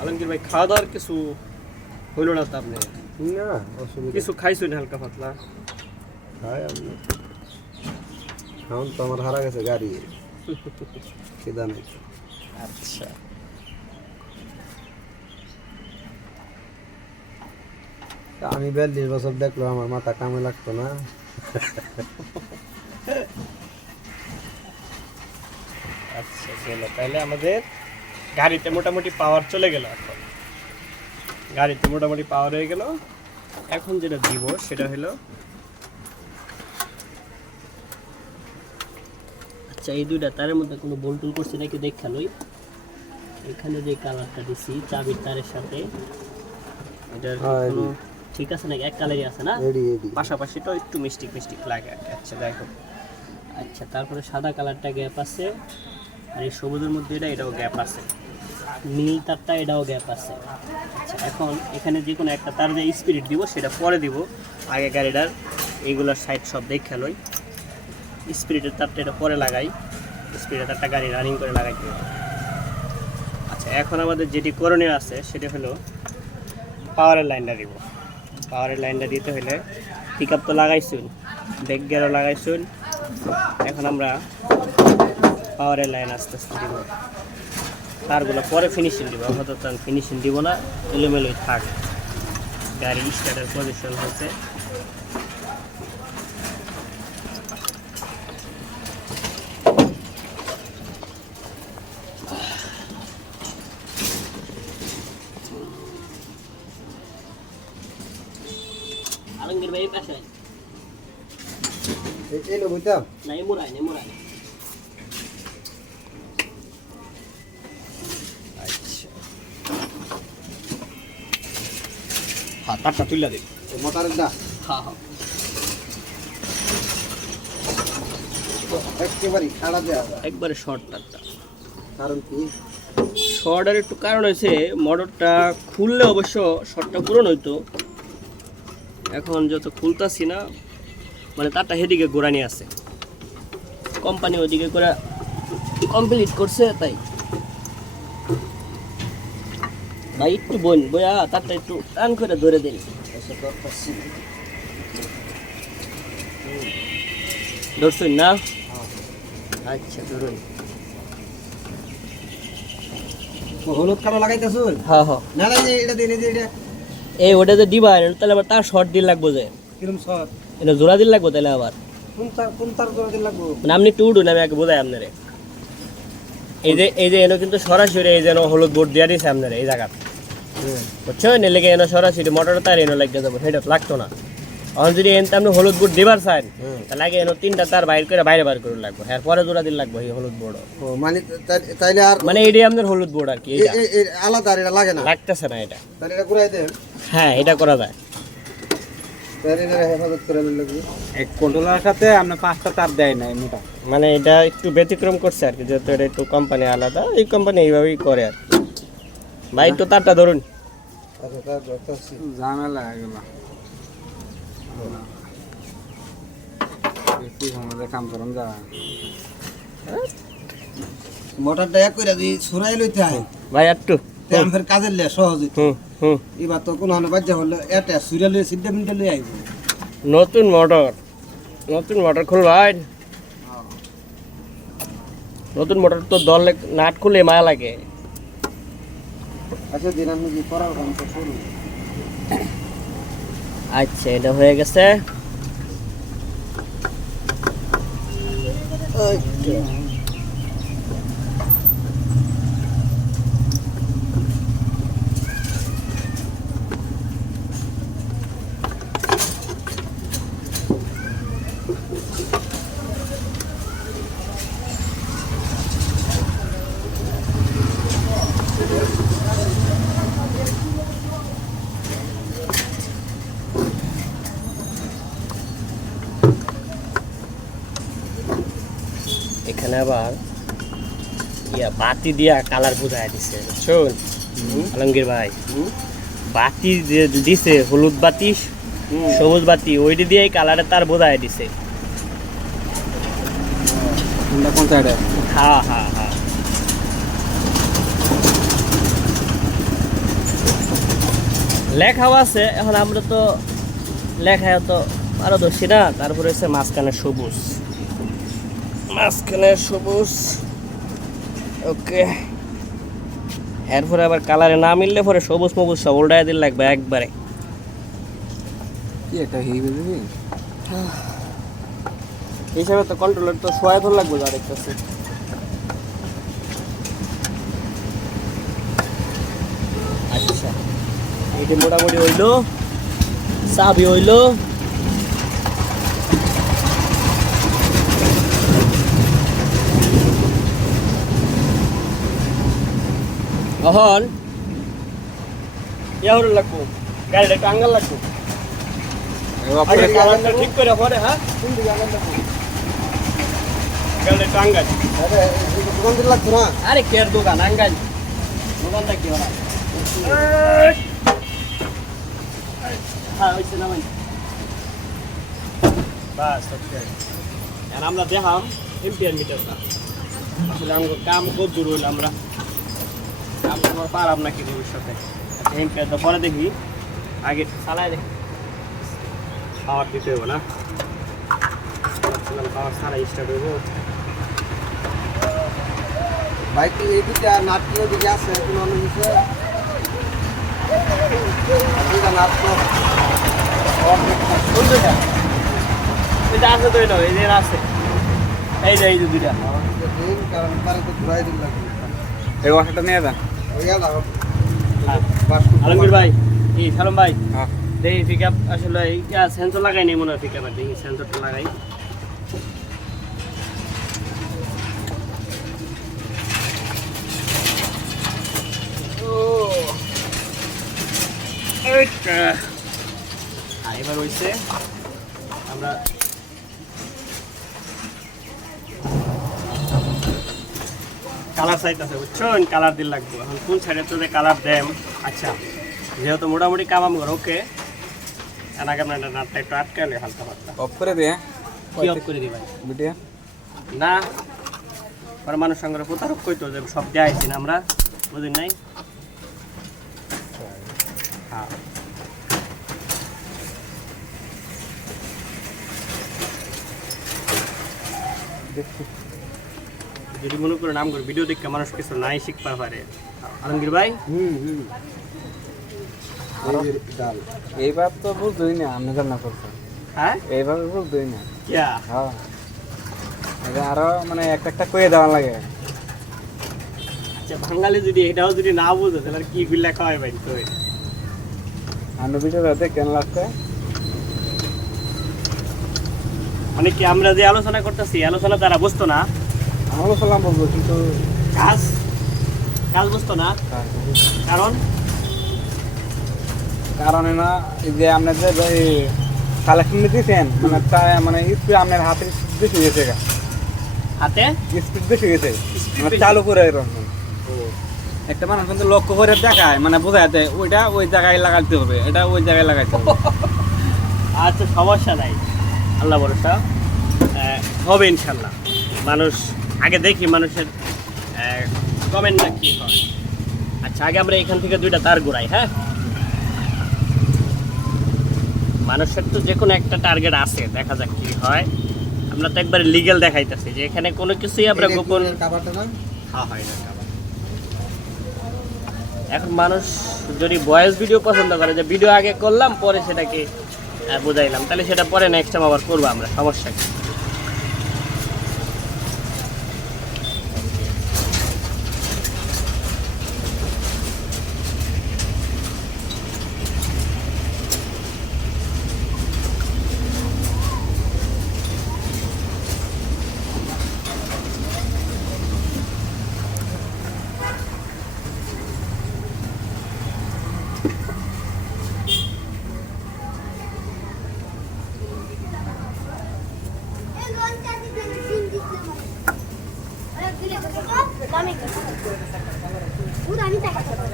আলমগীর ভাই খাওয়া দাওয়ার কিছু হইল না তো? আপনি না অসুবিধা কিছু খাইছেন হালকা পাতলা? খাই আপনি এখন তো আমার হারা গেছে গাড়ি, খিদা নেই। আচ্ছা আমি 42 বছর দেখলো আমার মাথা কামে লাগতো না। আচ্ছা গেল, তাহলে আমাদের গাড়িতে মোটামুটি পাওয়ার চলে গেল। এখন গাড়িতে মোটামুটি পাওয়ার হয়ে গেল। এখন যেটা দিব সেটা হলো, আচ্ছা এই দুইটা তারের মধ্যে কোনো বল্টুল করছি নাকি দেখা লই। এখানে যে কালারটা দিছি চাবির তারের সাথে, এটার কোনো ঠিক আছে নাকি? এক কালারই আছে না, পাশাপাশি তো একটু মিস্টিক লাগে আর কি। আচ্ছা দেখো, আচ্ছা তারপরে সাদা কালারটা গ্যাপ আছে, আর এই সবুজের মধ্যে এটাও গ্যাপ আছে, নীল তারটা এটাও গ্যাপ আছে। আচ্ছা এখন এখানে যে কোনো একটা তার যে স্পিরিট দিব সেটা পরে দিব, আগে গাড়িটার এইগুলোর সাইড সব দেখে লই। স্পিরিটের তারটা এটা পরে লাগাই, স্পিরিটের তারটা গাড়ি রানিং করে লাগাইতে হবে। আচ্ছা এখন আমাদের যেটি করণীয় আছে সেটা হলো পাওয়ারের লাইনটা দিব। পাওয়ারের লাইনটা দিতে হলে পিক আপ তো লাগাইছুন, ব্যাক গিয়ারও লাগাইছুন, এখন আমরা পাওয়ারের লাইন আস্তে আস্তে দিব। তারগুলো পরে ফিনিশিং দিব, আপাতত আমি ফিনিশিং দিব না, এলোমেলোই থাক। গাড়ি স্টার্টের পজিশন হচ্ছে আলমগীর ভাই পাশে এলো বুঝতাম না, এমুরাই হ্যাঁ তারটা তুলে দিন মোটরের দা। হ্যাঁ হ্যাঁ একেবারে ছাড়া দেওয়া যায়। একবারে শর্ট তারটা। কারণ কি শর্টের একটু কারণ হয়েছে, মোটরটা খুললে অবশ্য শর্টটা পূরণ হইতো, এখন যত খুলতাছি না মানে তারটা সেদিকে ঘোরানি আছে, কোম্পানি ওইদিকে করে কমপ্লিট করছে তাই। ভাই একটু বইয়া তারটা একটু টান করে ধরে দিন। ধরছুন না? আচ্ছা ধরুন। হলুদ কালো লাগাইতেছ? হ্যাঁ হ্যাঁ, না না, এটা দিন, এটা এই ওটা যে দিবা তাহলে আবার তার শর্ট দিন লাগবো, যে কিরম সর? এটা জোড়া দিন লাগবো তাহলে আবার। কোন তার জোড়া দিন লাগবো? মানে আপনি একটু উঠুন, আমি আগে বোঝাই আপনারে। এই যে এনো কিন্তু সরাসরি এই যেন হলুদ বোর্ড দিয়ে দিয়েছে আপনারা এই জায়গা, বুঝছেন? এর লেগে এনো সরাসরি মোটর তার এনো লাগিয়ে যাবো, সেটা লাগতো না। এখন যদি এনতে আপনি হলুদ বোর্ড দিবার চান তাহলে আগে এনো 3টা তার বাইর করে বাইরে বার করে লাগবো, এরপরে জোড়া দিন লাগবো এই হলুদ বোর্ড। ও মানে তাইলে আর মানে এটাই আপনার হলুদ বোর্ড আর কি, এটা আলাদা আর এটা লাগে না? লাগতেছে না এটা। তাহলে এটা ঘুরাই দেন। হ্যাঁ এটা করা যায়। তাহলে এটা হেফাজত করে লাগবে। এক কন্ট্রোলারের সাথে আপনার 5টা তার দেয় না মোটা। মানে এটা একটু ব্যতিক্রম করছে আর কি, যেহেতু এটা একটু কোম্পানি আলাদা, এই কোম্পানি এইভাবেই করে আর কি। ভাই একটু তারটা ধরুন। আচ্ছা, তার ধরতেছি। ঝামেলা এগুলো বেশি আমাদের কাম করুন যা। মোটরটা এক করে দিই, সরাই লইতে হয়। ভাই একটু তে আমাদের কাজের লিয়া সহজ হইতো। হুম। এবার তো কোনো হানে বাজ্যা হলে এটা সুরিয়া লইয়া সিদ্ধা মিনিটে লই আইব। নতুন মোটর খুলবাই। নতুন মোটর তো দলে নাট খুলে মায়া লাগে। আচ্ছা দিন আমি কি করার কাম তো করুন। আচ্ছা এটা হয়ে গেছে। এখানে আবার বাতি দিয়া কালার বুঝাই দিছে, বুঝছেন আলমগীর ভাই? বাতি দিছে, হলুদ বাতি সবুজ বাতি, ওইটি দিয়ে কালারে তার বোঝাই দিছে। কোন সাইডে? হ্যাঁ। লেখাও আছে, এখন আমরা তো লেখায় তো আরো দোষী না। তারপরে হচ্ছে মাঝখানে সবুজ, ওকে। এরপরে আবার কালারে না মিললে পরে সবুজ মবুজ সব উল্টাই দিন লাগবে একবারে। কি একটা হেই বেজে হিসাবে তো কন্ট্রোলার তো সোয়া ধর লাগবে, যা দেখতেছি। আচ্ছা এইটা মোটামুটি হইলো, চাবি হইলো। এখন ইয়ার লাগবো, গাড়িটা একটু আঙ্গাল লাগবো। আগে কালারটা ঠিক করে পরে, হ্যাঁ গাড়িটা একটু আঙ্গাল। দোকান দিন লাগতো না? আরে কেয়ার দোকান আঙ্গাল, দোকানটা কি ওরা? হ্যাঁ হয়েছে না ভাই, বাস ওকে। আর আমরা দেখাম এম্পিয়ার মিটারটা, আসলে আমাকে কাম খুব দূর হইলো, আমরা কাম তোমার পারাম নাকি ভবিষ্যতে। আচ্ছা এম্পিয়ারটা পরে দেখি, আগে চালায় দেখি। পাওয়ার দিতে হইব না, পাওয়ার ছাড়া স্টার্ট হইব। বাইক এই দিকে আর নাট কি ওদিকে আছে কোনো অন্য কিছু? দুইটা নাট তো কোন দুইটা? এটা আছে তো, এটা এই যে আছে, এই যে দুইটা। দিন কারণ তারে তো ঘুরাই দিন লাগবে। এই ওয়াশারটা নিয়ে যান। ওই গেল আলমগীর ভাই, এই সালাম ভাই, হ্যাঁ দেখি পিক আপ আসলে সেন্সর লাগাই নেই মনে হয়, পিক আপ দেখি সেন্সরটা লাগাই। এবার হয়েছে আমরা কালার চাইতেছে, বুঝছেন? কালার দিন লাগবে। এখন কোন সাইডে তো কালার দেম। আচ্ছা যেহেতু মোটামুটি কামাম ঘর, ওকে। এর আগে আপনার নাটটা একটু আটকালে হালকা পাতলা অফ করে দিয়ে কি অফ করে দিবেন ভিডিও না আর মানুষ সঙ্গে প্রতারক কইতো যে সব দেয়াইছি না আমরা বুঝেন নাই হ্যাঁ যদি মনে করে নাম করে ভিডিও দেখে মানুষ কিছু নাই শিখতে পারে আলমগীর ভাই এই ডাল এইবার তো বুঝতোই না আপনি রান্না করছেন হ্যাঁ এইভাবে বুঝতোই না কিয়া হ্যাঁ এটা আরো মানে একটা কয়ে দেওয়া লাগে আচ্ছা বাঙালি যদি এটাও যদি না বুঝে তাহলে আর কি ফিল লেখা হয় ভাই তো আপনি ভিডিওটা দেখেন লাস্টে মানে কি আমরা যে আলোচনা করতেছি আলোচনা তারা বুঝতো না আমারও সালাম বলবো কিন্তু কাজ কাজ বুঝতো না কারণ কারণে না এই যে আপনার যে কালেকশন দিয়েছেন মানে মানে স্পিড আপনার হাতের স্পিড বেশি গেছে হাতে স্পিড বেশি গেছে মানে চালু করে রাখুন একটা মানুষ কিন্তু লক্ষ্য করে দেখায় মানে বোঝাতে ওইটা ওই জায়গায় লাগাতে হবে এটা ওই জায়গায় লাগাইতে হবে আচ্ছা সমস্যা নাই আল্লাহ ভরসা হবে ইনশাল্লাহ মানুষ আগে দেখি মানুষের কমেন্ট না কি হয় আচ্ছা আগে আমরা এখান থেকে দুইটা তার ঘুরাই হ্যাঁ মানুষের তো যে কোনো একটা টার্গেট আছে দেখা যাক কি হয় আমরা তো একবারে লিগ্যাল দেখাইতেছি যে এখানে কোনো কিছুই আমরা গোপন খাবারটা না হ্যাঁ হয় না খাবার। এখন মানুষ যদি ভয়েস ভিডিও পছন্দ করে যে ভিডিও আগে করলাম পরে সেটাকে বুঝাইলাম তাহলে সেটা পরে নেক্সট টাইম আবার করবো আমরা সমস্যা কি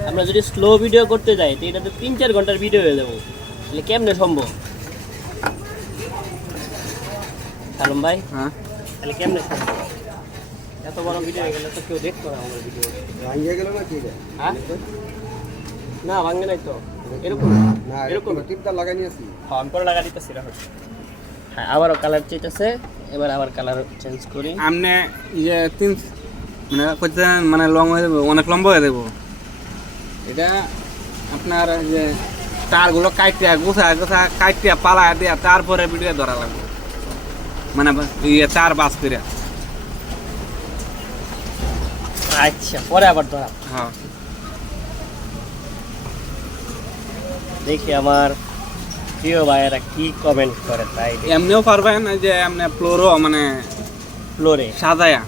আমরা যদি স্লো ভিডিও করতে যাই তো এটা তো 3-4 ঘন্টার ভিডিও হয়ে যাবো তাহলে কেমনে সম্ভব সালম ভাই হ্যাঁ তাহলে কেমনে সম্ভব এত বড় ভিডিও হয়ে গেলে তো কেউ দেখতো না আমার ভিডিও ভাঙিয়ে গেল না কি রে হ্যাঁ না ভাঙবে নাই তো এরকম না এরকম এরকম টিপটা লাগাই নিয়েছি হ্যাঁ আমি পরে লাগা দিতেছি রাখো হ্যাঁ আবারও কালার চাইতেছে এবার আবার কালার চেঞ্জ করি আপনি ইয়ে তিন মানে করতে মানে লং হয়ে যাবে অনেক লম্বা হয়ে যাবো এটা আপনার যে তারগুলো কাটিয়া গোছা গোছা কাটিয়া পালা দিয়া তারপরে ভিডিও ধরা লাগবে মানে ইয়ে তার বাস করে আচ্ছা পরে আবার ধরা হ্যাঁ দেখি আমার প্রিয় ভাইয়েরা কি কমেন্ট করে তাই এমনিও পারবেন যে এমনি ফ্লোরও মানে ফ্লোরে সাজায়া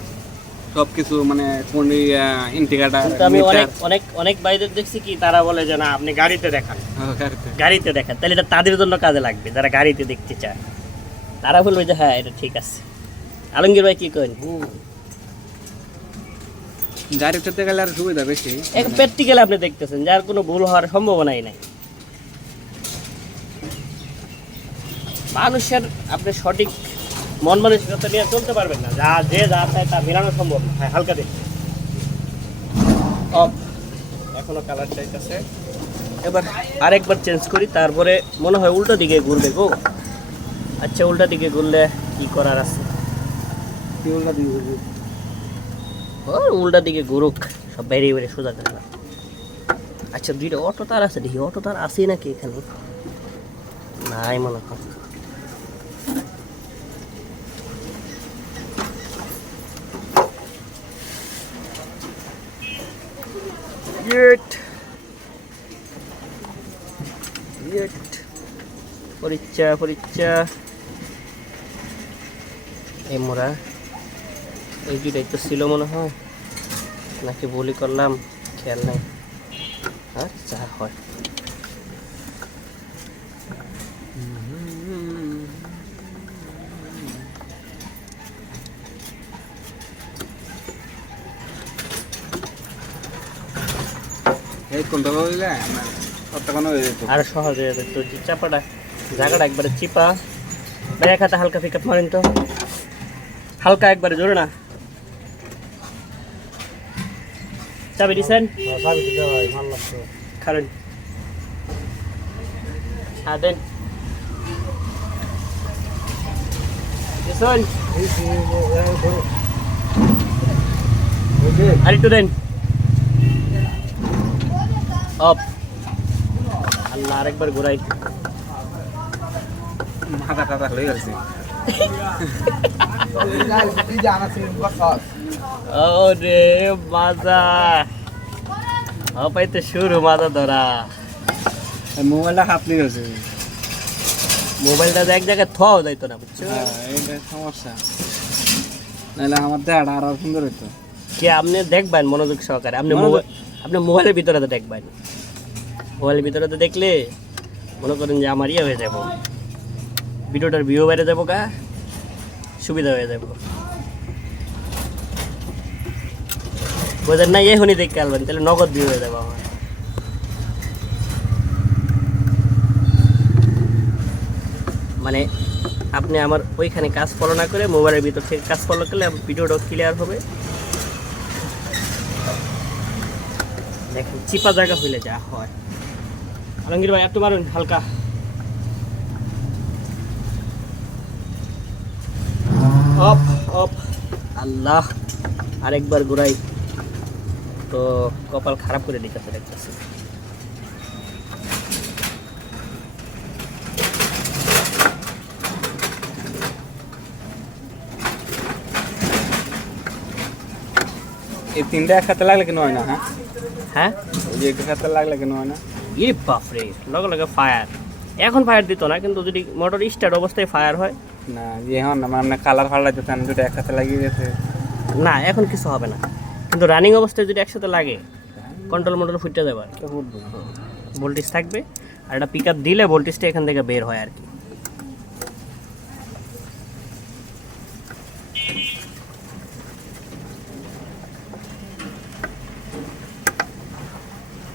সব কিছু মানে কোন ইন্টিগ্রেটার কিন্তু আমি অনেক অনেক অনেক ভাইদের দেখছি কি তারা বলে যে না আপনি গাড়িতে দেখান গাড়িতে দেখান তাহলে এটা তাদের জন্য কাজে লাগবে যারা গাড়িতে দেখতে চায় তারা বলবে যে হ্যাঁ এটা ঠিক আছে আলমগীর ভাই কি করেন গাড়ি উঠাতে গেলে আর সুবিধা বেশি এক প্র্যাকটিক্যাল আপনি দেখতেছেন যার কোনো ভুল হওয়ার সম্ভাবনাই নাই মানুষের আপনি সঠিক মন মানসিকতা নিয়ে চলতে পারবেন না যা যে যা চায় তা মেলানো সম্ভব না হ্যাঁ হালকা দেখি অফ এখনো কালার চাইতেছে এবার আরেকবার চেঞ্জ করি তারপরে মনে হয় উল্টো দিকে ঘুরবে গো আচ্ছা উল্টা দিকে ঘুরলে কি করার আছে কি বললা দিবি ও উল্টা দিকে ঘুরুক সব বেরিয়ে বেরিয়ে সোজা করে না আচ্ছা দুইটা অটো তার আছে দেখি অটো তার আছেই নাকি এখানে নাই মনে হয় পরীক্ষা পরীক্ষা এই মোরা এই দুইটাই তো ছিল মনে হয় নাকি ভুলই করলাম খেয়াল নাই আচ্ছা হয় এই কোনটা বললে কতক্ষণ হয়ে যেত আর সহজ হয়ে যেত তো চাপাটা জায়গাটা একবারে চিপা ভাই এক হাতে হালকা পিক আপ মারেন তো, হালকা একবারে জোরে না। চাবি দিছেন? চাবি দিতে হয়, ভাল লাগতো। খারেন, হ্যাঁ দেন দিছেন, আর একটু দেন। অফ। আল্লাহ, আরেকবার ঘোরাই। মাথা টাথা হয়ে গেছে। ওরে মাজা, পাইতে শুরু মাজা ধরা। মোবাইলটা হাত নিয়ে গেছে। মোবাইলটা এক জায়গায় থাও যাইতো না, বুঝছো? হ্যাঁ, এইটা সমস্যা। নাহলে আমার দেখাটা আরো সুন্দর হতো। কি আপনি দেখবেন মনোযোগ সহকারে, আপনি মনোযোগ- আপনি মোবাইলের ভিতরে তো দেখবেন, মোবাইলের ভিতরে তো দেখলে মনে করেন যে আমার ইয়ে হয়ে যাবো, ভিডিওটার ভিউ বেড়ে যাবো, কা সুবিধা হয়ে যাবো। বোঝেন না? এখনই দেখতে আলবেন, তাহলে নগদ ভিউ হয়ে যাবো আমার। মানে আপনি আমার ওইখানে কাজ ফলো না করে মোবাইলের ভিতর থেকে কাজ ফলো করলে ভিডিওটা ক্লিয়ার হবে। দেখেন চিপা জায়গা হইলে যা হয়। আলমগীর ভাই একটু মারুন হালকা। Of of. আল্লাহ, আরেকবার ঘুরাই তো কপাল খারাপ করে দিতেছে দেখতেছি। এই তিনটা একসাথে লাগলে কেন হয় না? হ্যাঁ, হ্যাঁ, ওই যে একসাথে লাগলে কেন হয় না? ই বাপরে, লগে লগে ফায়ার। এখন ফায়ার দিত না, কিন্তু যদি মোটর স্টার্ট অবস্থায় ফায়ার হয়, না, যে এখন না মানে কালার ফালার যেতেন দুটো একসাথে লাগিয়ে গেছে। না এখন কিছু হবে না, কিন্তু রানিং অবস্থায় যদি একসাথে লাগে কন্ট্রোল মোটর ফুটে যাবে আর কি। ভোল্টেজ থাকবে, আর একটা পিক আপ দিলে ভোল্টেজটা এখান থেকে বের হয় আর কি।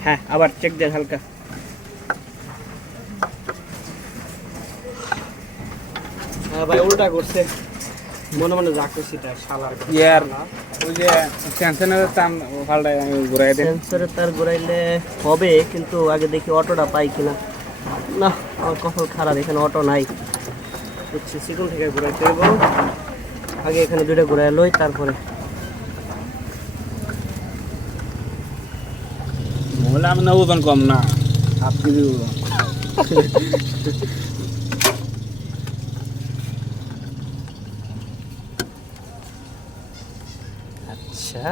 হ্যাঁ, আবার চেক দেন হালকা। হ্যাঁ ভাই, উল্টা করছে, মনে মনে যা করছি তাই শালার কথা। ইয়ার ওই যে সেন্সরের তাম ফালটা আমি ঘুরাই দেন। সেন্সরের তার ঘুরাইলে হবে, কিন্তু আগে দেখি অটোটা পাই কিনা। না, আমার কপাল খারাপ, এখানে অটো নাই। বুঝছি, সিকুন থেকে ঘুরাইতে হইব। আগে এখানে দুইটা ঘুরাই লই, তারপরে বলে আমি না ওজন কম না, 7 কেজি ওজন। আচ্ছা।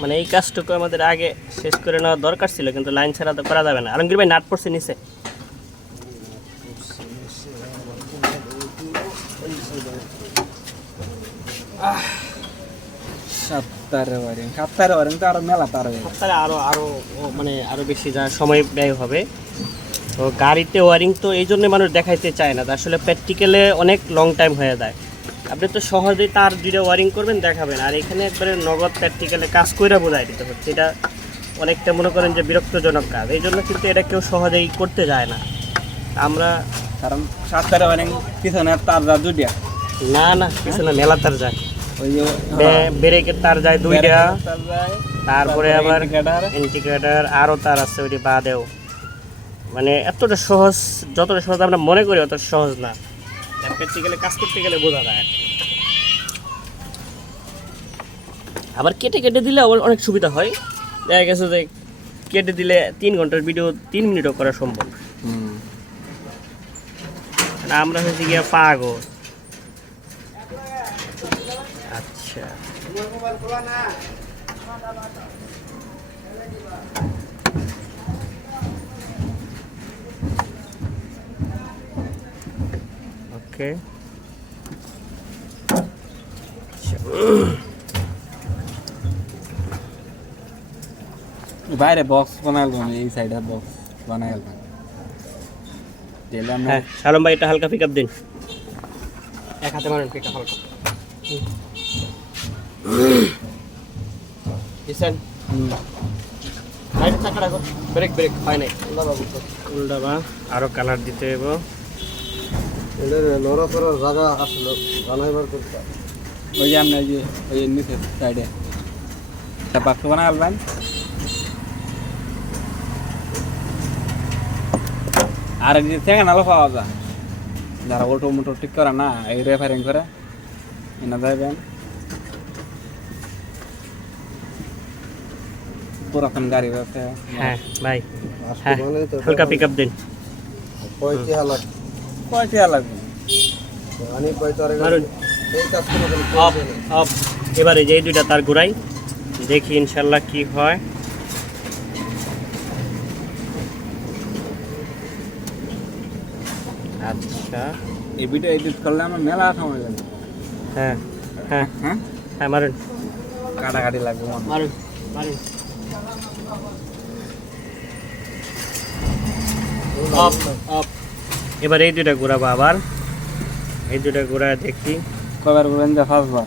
মানে এই কাজটুকু আমাদের আগে শেষ করে নেওয়া দরকার ছিল, কিন্তু লাইন ছাড়া তো করা যাবে না। আলমগীর ভাই, নাট পড়ছে নিচে। সাতটারে ওয়ারিং তো আরো মেলা তার হয়ে গেছে। তাহলে আরো মানে আরো বেশি যা সময় ব্যয় হবে। তো গাড়িতে ওয়ারিং তো এই জন্য মানুষ দেখাইতে চায় না, আসলে প্র্যাকটিক্যালে অনেক লং টাইম হয়ে যায়। আপনি তো সহজেই তার দুইটা ওয়ারিং করবেন, দেখাবেন, আর এখানে একবারে নগদ প্র্যাকটিক্যালে কাজ করে বোঝাই দিতে হচ্ছে। এটা অনেকটা মনে করেন যে বিরক্তজনক কাজ, এই জন্য কিন্তু এটা কেউ সহজেই করতে যায় না। আমরা কারণ 7টারে ওয়ারিং পিছনে তার যা দুইটা, না না পিছনে মেলা তার যায়, ওই যে ব্রেকের তার যায় দুইটা, তার যায়, তারপরে আবার indicator। ইন্ডিকেটর আরও তার আছে, ওইটি বাদেও। মানে এতটা সহজ, যতটা সহজ আমরা মনে করি অত সহজ না। প্র্যাকটিক্যালি কাজ করতে গেলে বোঝা যায় আর কি। আবার কেটে কেটে দিলে অনেক সুবিধা হয়। দেখা গেছে যে কেটে দিলে 3 ঘন্টার ভিডিও 3 মিনিটও করা সম্ভব। আর আমরা হচ্ছে গিয়ে পাগল। আচ্ছা, ওকে। বাইরে বক্স বানাইলাম, এই সাইডে বক্স বানাইলাম। হ্যাঁ, সালম ভাই, এটা হালকা পিক আপ দিন, এক হাতে মারেন পিক আপ হালকা। দিছেন? সাইডে চাকা রাখো, ব্রেক ব্রেক হয় নাই, উল্টাবা, আরো কালার দিতে হবে। এদের লড়া করার জায়গা আসলো বানাইবার করতে ওই যে আপনি ওই যে নিচে সাইডে একটা বাক্স বানা আলবেন। আর এই যে থেকে নালো পাওয়া যায় যারা অটো মোটো ঠিক করে না, এই রেফারিং করে এনে যাবেন পুরাতন গাড়ি আছে। হ্যাঁ ভাই, আসতে হ্যাঁ মানে তো হালকা পিক আপ দিন। কয়টি হালাক কয়টি লাগবে? আমি কয় তার মারুন। এই কাজ কোনো অফ অফ। এবারে যেই দুইটা তার ঘুরাই, দেখি ইনশাল্লাহ কি হয়। আচ্ছা, এই ভিডিও এডিট করলে আমার মেলা সময় লাগবে। হ্যাঁ হ্যাঁ হ্যাঁ, হ্যাঁ মারুন কাটাকাটি লাগবে মনে হয়। মারুন মারুন। Of of. এবার এই দুইটা ঘোরাবো, আবার এই দুইটা ঘোরায় দেখি কয়বার বলেন যে ফার্স্টবার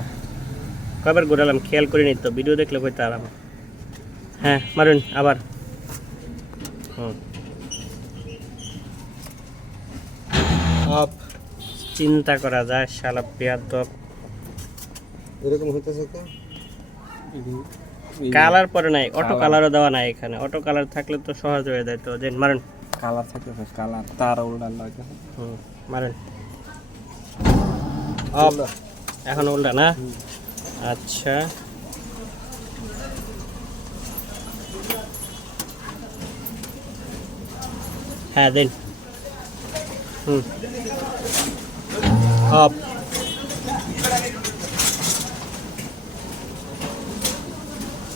কয়বার ঘোরালাম খেয়াল করিনি তো, ভিডিও দেখলে কইতে আরাম। হ্যাঁ মারুন আবার। অফ। চিন্তা করা যায় শালা বেয়াদব। এরকম হইতেছে তো কালার পরে নাই, অটো কালারও দেওয়া নাই এখানে। অটো কালার থাকলে তো সহজ হয়ে যায়। তো দেন মারুন। কালার থাকতেছে, কালার তার উল্টা লাগে। মারুন। অফ। এখন উল্টা না? আচ্ছা, হ্যাঁ দেন। অফ।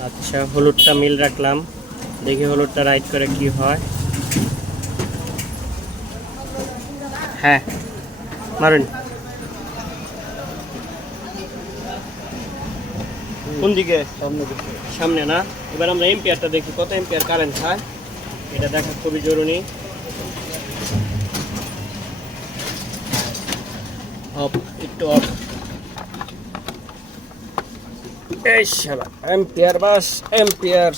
আচ্ছা, হলুদটা মিল রাখলাম, দেখি হলুদটা রাইট করে কি হয়। হ্যাঁ মারুন। কোন দিকে? সামনে না? এবার আমরা এম্পিয়ারটা দেখি, কত এম্পিয়ার কারেন্ট হয় এটা দেখা খুবই জরুরি। অফ, একটু অফ। এই শালা এম্পিয়ার, বাস এম্পিয়ার।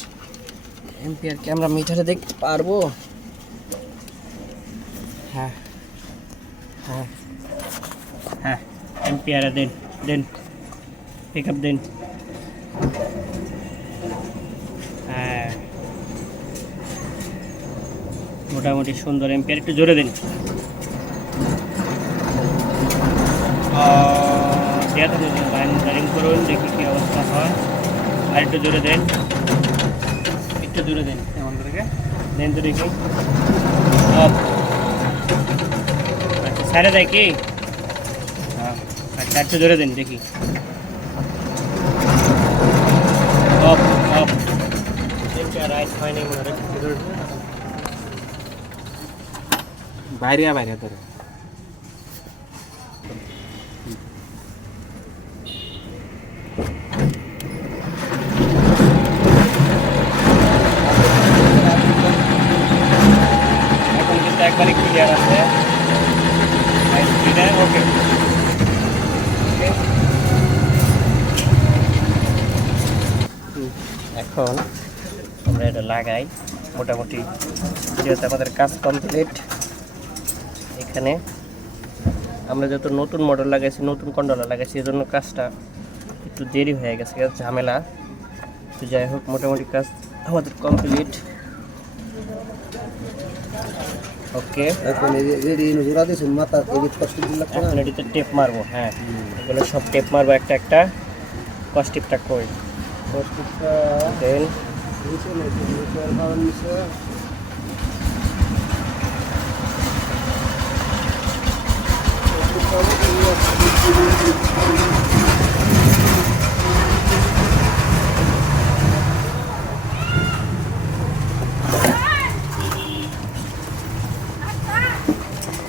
এম্পিয়ার কি আমরা মিটারে দেখতে পারবো? হ্যাঁ হ্যাঁ হ্যাঁ, এম্পিয়ারে দেন দেন, পিক আপ দেন। হ্যাঁ, মোটামুটি সুন্দর এম্পিয়ার। একটু জোরে দিন। লাইন করুন, দেখি কি অবস্থা হয়। আর একটু জোরে দেন, একটু জোরে দেন, এমন করে দেন তো দেখি। আচ্ছা, সাইডে দেয় কি? আচ্ছা, একটু জোরে দেন দেখি। Of of. রাইট হয় নাই মনে হয়। বাইরে বাইরে ধরে এখন কিন্তু একবারে ক্লিয়ার আছে। ওকে, এখন আমরা এটা লাগাই। মোটামুটি যেহেতু আমাদের কাজ কমপ্লিট, এখানে আমরা যত নতুন মডেল লাগাইছি, নতুন কন্ট্রোলার লাগাইছি, এই জন্য কাজটা একটু দেরি হয়ে গেছে, ঝামেলা। তো যাই হোক, মোটামুটি কাজ আমাদের কমপ্লিট। ওকে, এখন এই যে রেডি জোড়া দিয়েছেন মাথা এদিক কষ্ট দিলে এখন এটিতে টেপ মারবো। হ্যাঁ, এগুলো সব টেপ মারবো একটা একটা। কস্টিপটা কই? কষ্টটা দেন। নিচে নেই, নিচে আর ভালো নিচে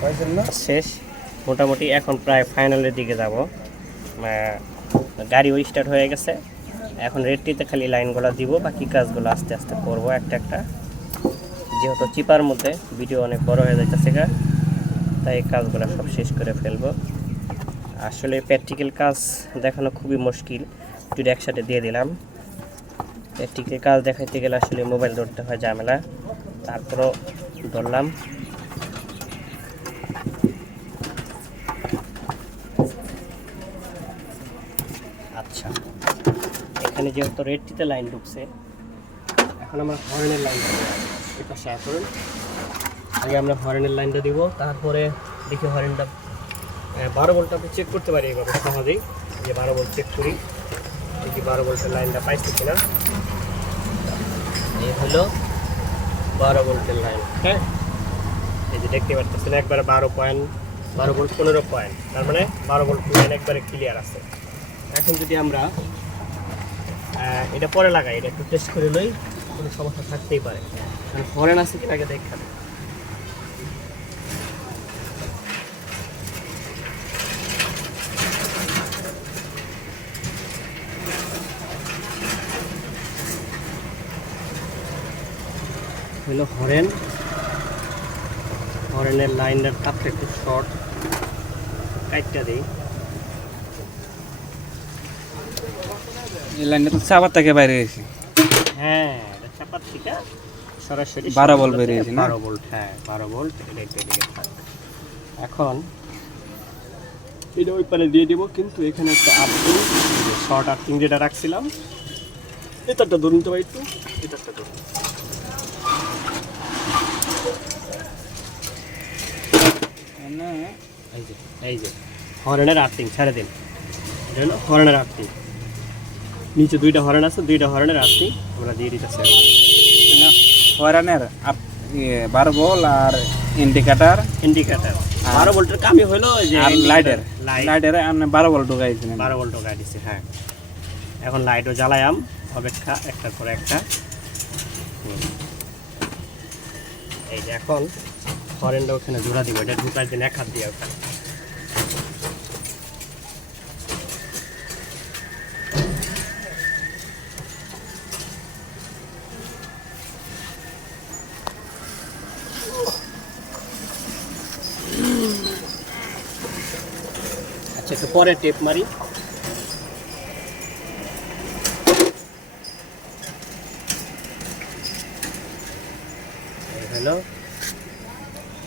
পাইছেন না? শেষ মোটামুটি। এখন প্রায় ফাইনালের দিকে যাব। গাড়িও স্টার্ট হয়ে গেছে। এখন রেডটিতে খালি লাইনগুলো দিব, বাকি কাজগুলো আস্তে আস্তে করবো একটা একটা। যেহেতু চিপার মধ্যে ভিডিও অনেক বড় হয়ে যাইতেছে গা, তাই এই কাজগুলো সব শেষ করে ফেলবো। আসলে প্র্যাকটিক্যাল কাজ দেখানো খুবই মুশকিল, যদি একসাথে দিয়ে দিলাম। প্র্যাকটিক্যাল কাজ দেখাইতে গেলে আসলে মোবাইল ধরতে হয় ঝামেলা, তারপরও ধরলাম। আচ্ছা, এখানে যেহেতু রেডটিতে লাইন ঢুকছে, এখন আমরা হর্নের লাইন দেবো। এটা শেয়ার করুন। আগে আমরা হর্নের লাইনটা দিব, তারপরে দেখি হর্নটা 12 ভোল্ট আপনি চেক করতে পারি এইভাবে সহজেই। যে 12 ভোল্ট চেক করি, দেখি 12 ভোল্টের লাইনটা পাইছি কিনা। এই হলো 12 ভোল্টের লাইন। হ্যাঁ, এই যে দেখতে পাচ্ছেন একবারে 12 ভোল্ট 15 পয়েন্ট, তার মানে 12 ভোল্ট লাইন একবারে ক্লিয়ার আছে। এখন যদি আমরা এটা পরে লাগাই, এটা একটু টেস্ট করে লই, কোনো সমস্যা থাকতেই পারে। কারণ হরেন আছে কিনা আগে দেখা। হলো হরেনের লাইনের তাপটা একটু শর্ট, কাটটা দিই। এই লাইনটা তো চাপার থেকে বাইরে গেছে। হ্যাঁ, এটা চাপার থেকে সরাসরি 12 ভোল্ট বেরিয়েছে না? 12 ভোল্ট, হ্যাঁ 12 ভোল্ট এদিকে থাকবে। এখন এটা ওই পারে দিয়ে দিব, কিন্তু এখানে একটা আর্থিং, শর্ট আর্থিং যেটা রাখছিলাম, এটা ধরুন তো ভাই একটু, এটা ধরুন। এই যে হর্নের আর্থিং ছেড়ে দিন, এটা হলো হর্নের আর্থিং। নিচে 2টা হর্ন আছে, 2টা হর্নের আর্থিং আমরা দিয়ে দিতেছি। হরানের 12 ভোল্ট আর ইন্ডিকেটর 12 ভোল্টের কামই হলো যে আর লাইটের লাইট লাইটের আপনি 12 ভোল্ট ঢুকাইছেন। 12 ভোল্ট ঢোকাই দিছি। হ্যাঁ, এখন লাইটও জ্বালায়াম, অপেক্ষা একটার পর একটা। এই যে এখন হরেনটা ওখানে জোড়া দিব, এটা ঢুকাই দিন এক হাত দিয়ে ওখানে। আচ্ছা, একটু পরে টেপ মারি। এই হলো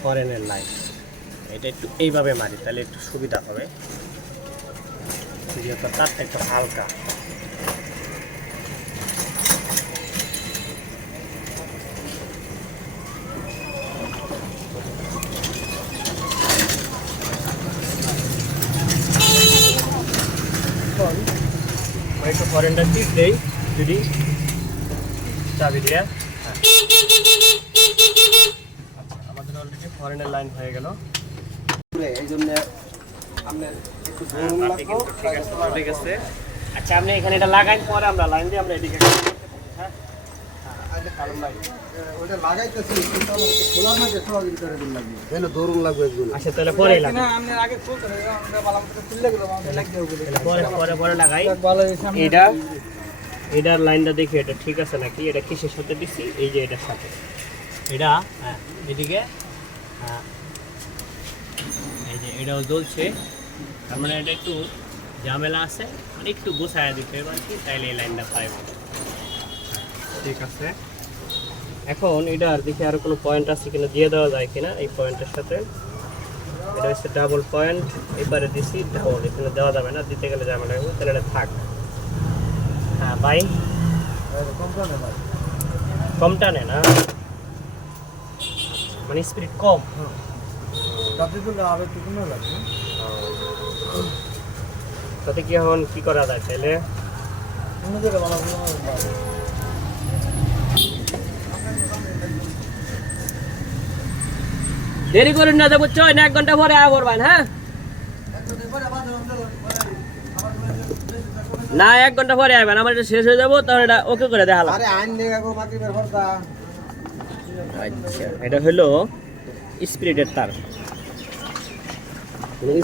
হরেনের লাইন। এটা একটু এইভাবে মারি, তাহলে একটু সুবিধা হবে, যেহেতু তারটা একটু হালকা। একটু হরেনটা টিপ দেই যদি, চাবি দিয়ে। আমাদের অলরেডি হরেনের লাইন হয়ে গেল। এই জন্য আপনার একটু ধরুন লাগবো। ঠিক আছে। আচ্ছা, আপনি এখানে এটা লাগাই, পরে আমরা লাইন দিয়ে আমরা এদিকে। হ্যাঁ, ওটা লাগাইতেছি, কিন্তু আমার একটু খোলার মাঝে সহযোগিতা করে দিন লাগবে। এনে ধরুন লাগবে একজন। আচ্ছা তাহলে পরেই লাগাই, আপনি আগে খুলতে হবে, আমরা বালাম থেকে খুললে গেল আমাদের লাগবে ওগুলো। পরে লাগাই। ভালো এই সামনে এটার লাইনটা দেখি এটা ঠিক আছে নাকি। এটা কিসের সাথে দিচ্ছি? এই যে এটার সাথে। এটা হ্যাঁ, এদিকে হ্যাঁ, এই যে এটাও জ্বলছে, তার মানে এটা একটু ঝামেলা আছে, মানে একটু গোছায় দিতে হবে আর কি, তাইলে এই লাইনটা পাইব। ঠিক আছে। এখন এটার দেখি আর কোনো পয়েন্ট আছে কিনা, দিয়ে দেওয়া যায় কিনা এই পয়েন্টের সাথে। এটা হচ্ছে ডাবল পয়েন্ট, এবারে দিছি ডাবল, এখানে দেওয়া যাবে না, দিতে গেলে ঝামেলা হবে, তাহলে এটা থাক। হ্যাঁ ভাই, কম টানে না, মানে স্পিড কম। তাতে তো আরো একটু কমে লাগবে। তাতে কি এখন কি করা যায় তাহলে? অন্য জায়গায় ভালো দেরি করুন না, বুঝছো না, 1 ঘন্টা পরে আবার করবেন। হ্যাঁ না, 1 ঘন্টা পরে আসবেন, আমার এটা শেষ হয়ে যাবো, তখন এটা ওকে করে দেখালাম। আরে আইন দেখা গো মাগরিবের পর্দা। আচ্ছা, এটা হলো স্পিরিটের তার।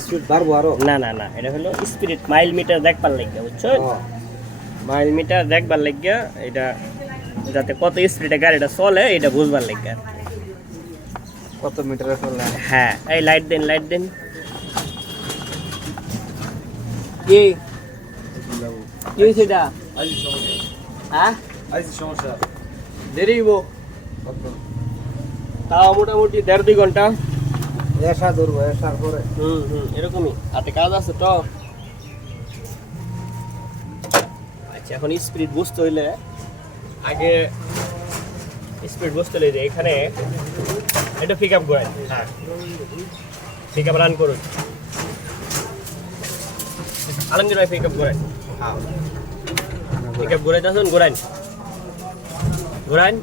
স্পিড বাড়বো আরো। না না না, এটা হলো স্পিরিট মাইল মিটার দেখবার লাগিয়া, বুঝছো? মাইল মিটার দেখবার লাগিয়া, এটা যাতে কত স্পিডে গাড়িটা চলে এটা বুঝবার লাগিয়া। কত মিটারে চলে? হ্যাঁ, এই লাইট দেন, লাইট দেন। কি কি হয়েছে এটা? হ্যাঁ আইসি সমস্যা দেরি হইব তাও মোটামুটি 1.5-2 ঘন্টা। এসা ধরবো এসার পরে এরকমই হাতে কাজ আছে তো। আচ্ছা এখন স্পিড বুঝতে হইলে আগে স্পিড বুঝতে হইলে যে এখানে এটা পিক আপ করেন। হ্যাঁ পিক আপ রান করুন আলমগীর ভাই, পিক আপ করেন। হ্যাঁ পিক আপ ঘুরাইতে আসুন, ঘুরাইন ঘুরাইন।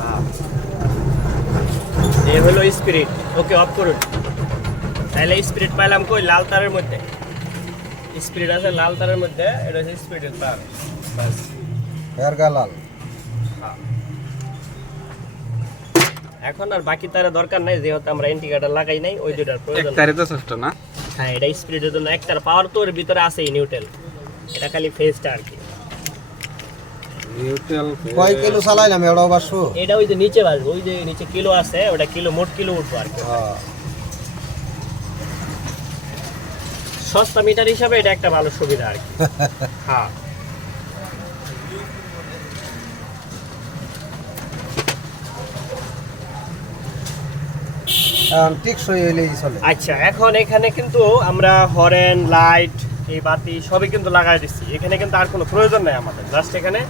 হ্যাঁ এই হলো স্পিরিট। ওকে অফ করুন। তাহলে স্পিরিট পাইলাম কই? লাল তারের মধ্যে স্পিরিট আছে, লাল তারের মধ্যে। এটা হচ্ছে স্পিরিটের তার। বাস এর গালাল এখন আর বাকি তারের দরকার নাই, যেহেতু আমরা ইন্ডিকেটর লাগাই নাই। ওই দুটার এক প্রয়োজন নাই। তারে তো ষষ্ঠ না। হ্যাঁ এটা স্পিরিটের জন্য একটার পাওয়ার তো ওর ভিতরে আছেই নিউট্রাল। এটা খালি ফেজটা আর কি। নিউট্রাল কয় কিলো চালাইলাম এড়ো বাসু এটা ওই যে নিচে বাজবে, ওই যে নিচে কিলো আছে, ওটা কিলো মোট কিলো উঠবো আর কি। সস্তা মিটার হিসাবে এটা একটা ভালো সুবিধা আর কি। হ্যাঁ টিকসই হইলেই চলে। আচ্ছা এখন এখানে কিন্তু আমরা হরেন লাইট এই বাতি সবই কিন্তু লাগাই দিচ্ছি। এখানে কিন্তু আর কোনো প্রয়োজন নাই আমাদের। জাস্ট এখানে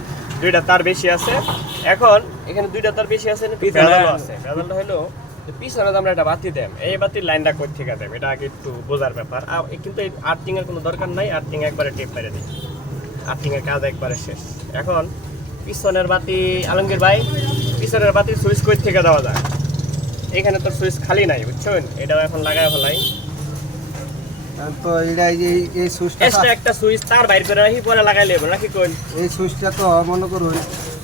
2টা তার বেশি আছে। এখন এখানে 2টা তার বেশি আছে, প্যানেলও আছে। প্যানেলটা হলো পিছনে আমরা একটা বাতি দেম, এই বাতির লাইনটা কই থেকে দেম এটা আগে একটু বোঝার ব্যাপার। কিন্তু এই আর্থিং এর কোনো দরকার নাই। আর্থিং একবারে টেপ মেরে দিই, আর্থিং এর কাজ একবারে শেষ। এখন পিছনের বাতি আলমগীর ভাই, পিছনের বাতি সুইচ কই থেকে দেওয়া যায়? এখানে তো সুইচ খালি নাই, বুঝছেন? এটাও এখন লাগায় ফেলাই। তো এটা এই সুইচটা এক্সট্রা একটা সুইচ তার বাইর করে রাখি, পরে লাগাই লেব নাকি কোন? এই সুইচটা তো মনে করুন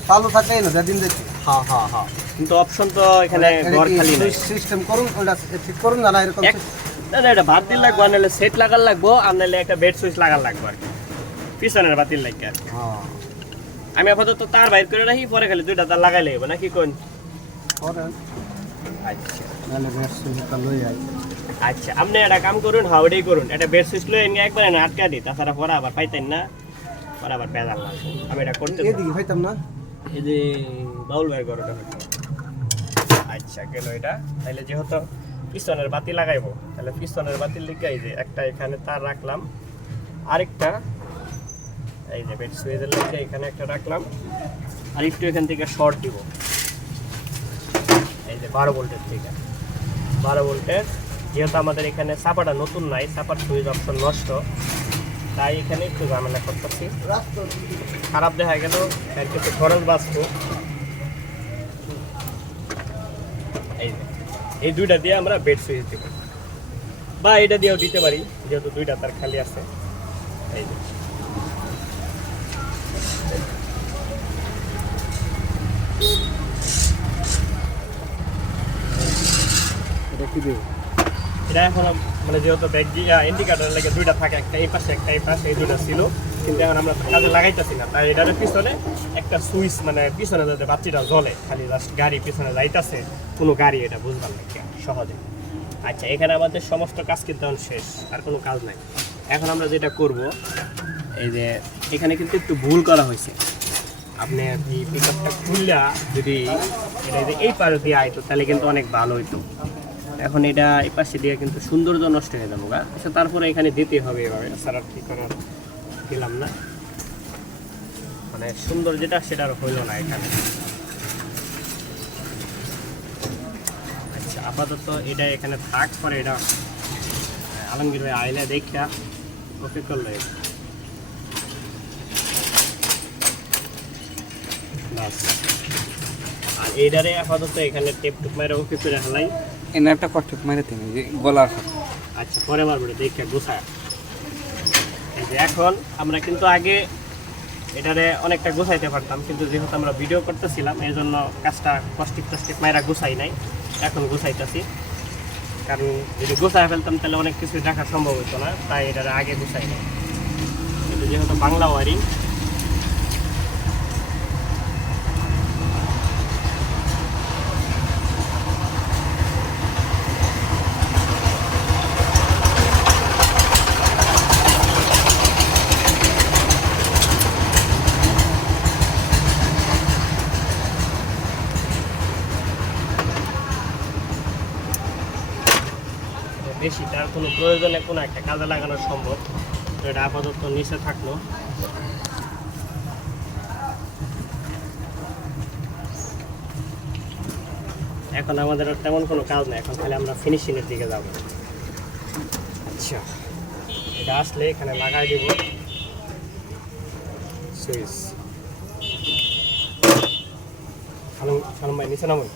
চালু থাকলেই না দিন দেখি। হ্যাঁ হ্যাঁ হ্যাঁ, কিন্তু অপশন তো এখানে ঘর খালি নাই। সিস্টেম করুন, ওটা ঠিক করুন না এরকম। না না, এটা বাদ দিন লাগবো, আর নাহলে সেট লাগার লাগবো, আর নাহলে একটা বেড সুইচ লাগার লাগবো আর কি, পিছনের বাতির লাগে আর কি। হ্যাঁ আমি আপাতত তার বাইর করে রাখি, পরে খালি 2টা তার লাগাই লেব নাকি কোন? করেন আচ্ছা নাহলে বেশ সুইচটা লই আই। আচ্ছা আপনি একটা কাম করুন, হ্যাঁ ওটাই করুন। একটা বেড সুইচ লয়ে এনে একবার না আটকা দিই, তাছাড়া পরে আবার পাইতেন না, পরে আবার বেজার লাগবে। আমি এটা করতে এদিকে পাইতাম না। এই যে বাউল বের করো এটা। আচ্ছা গেল এটা। তাহলে যেহেতু পিছনের বাতি লাগাইবো, তাহলে পিছনের বাতির লিগে এই যে একটা এখানে তার রাখলাম, আরেকটা এই যে বেড সুইচের লিগে এখানে একটা রাখলাম, আর একটু এখান থেকে শর্ট দিব এই যে 12 ভোল্টের থেকে। 12 ভোল্টের, যেহেতু আমাদের এখানে চাপাটা নতুন নাই, চাপার সুইচ অপশন নষ্ট, তাই এখানে একটু ঝামেলা করতেছি। খারাপ দেখা গেল এর কিছু খরচ বাঁচবো। এই 2টা দিয়ে আমরা বেড সুইচ দিব, বা এটা দিয়েও দিতে পারি, যেহেতু 2টা তার খালি আছে। এই যে এটা কি দেব? এটা এখন মানে যেহেতু ব্যাগ দিয়ে ইন্ডিকেটার লাগে 2টা থাকে, একটা এই পাশে একটা এই পাশে, এই 2টা ছিল, কিন্তু এখন আমরা কাজে লাগাইতেছি না। তাই এটার পিছনে একটা সুইচ, মানে পিছনে যাতে বাচ্চাটা জ্বলে, খালি জাস্ট গাড়ি পিছনে যাইতেছে কোনো গাড়ি, এটা বুঝবার লাগে সহজে। আচ্ছা এখানে আমাদের সমস্ত কাজ কিন্তু এখন শেষ, আর কোনো কাজ নাই। এখন আমরা যেটা করব, এই যে এখানে কিন্তু একটু ভুল করা হয়েছে। আপনি এই পিক আপটা খুললা যদি এটা যদি এই পাশে দিয়ে আইতো তাহলে কিন্তু অনেক ভালো হইতো। এখন এটা এই পাশে দিয়ে কিন্তু সৌন্দর্য নষ্ট হয়ে যাবো গা। আচ্ছা তারপরে এখানে দিতে হবে এভাবে, স্যার আর কি করার দিলাম না, মানে সুন্দর যেটা সেটা আর হইল না এখানে। আচ্ছা আপাতত এটা এখানে থাক, পরে এটা আলমগীর ভাই আইলে দেখা ওকে করলো। আর এইটারে আপাতত এখানে টেপ টুপ মেরে ওকে করে হেলাই। এনে একটা কষ্ট মারে তিনি যে গলার সাথে। আচ্ছা পরে মারবো দেখে গোছায়। এই যে এখন আমরা কিন্তু আগে এটারে অনেকটা গোছাইতে পারতাম, কিন্তু যেহেতু আমরা ভিডিও করতেছিলাম এই জন্য কাজটা কষ্টিক টষ্টিক মায়েরা গোছাই নাই, এখন গোছাইতেছি। কারণ যদি গোছায় ফেলতাম তাহলে অনেক কিছু দেখা সম্ভব হতো না, তাই এটারে আগে গোছাই নাই। কিন্তু যেহেতু বাংলা ওয়ারিং, প্রয়োজনে কোনো একটা কাজে লাগানো সম্ভব। তো এটা আপাতত নিচে থাকলো। এখন আমাদের আর তেমন কোনো কাজ নেই, এখন খালি আমরা ফিনিশিংয়ের দিকে যাব। আচ্ছা, এটা আসলে এখানে লাগাই দিব সুইচ। সালাম ভাই নিচে নামুন।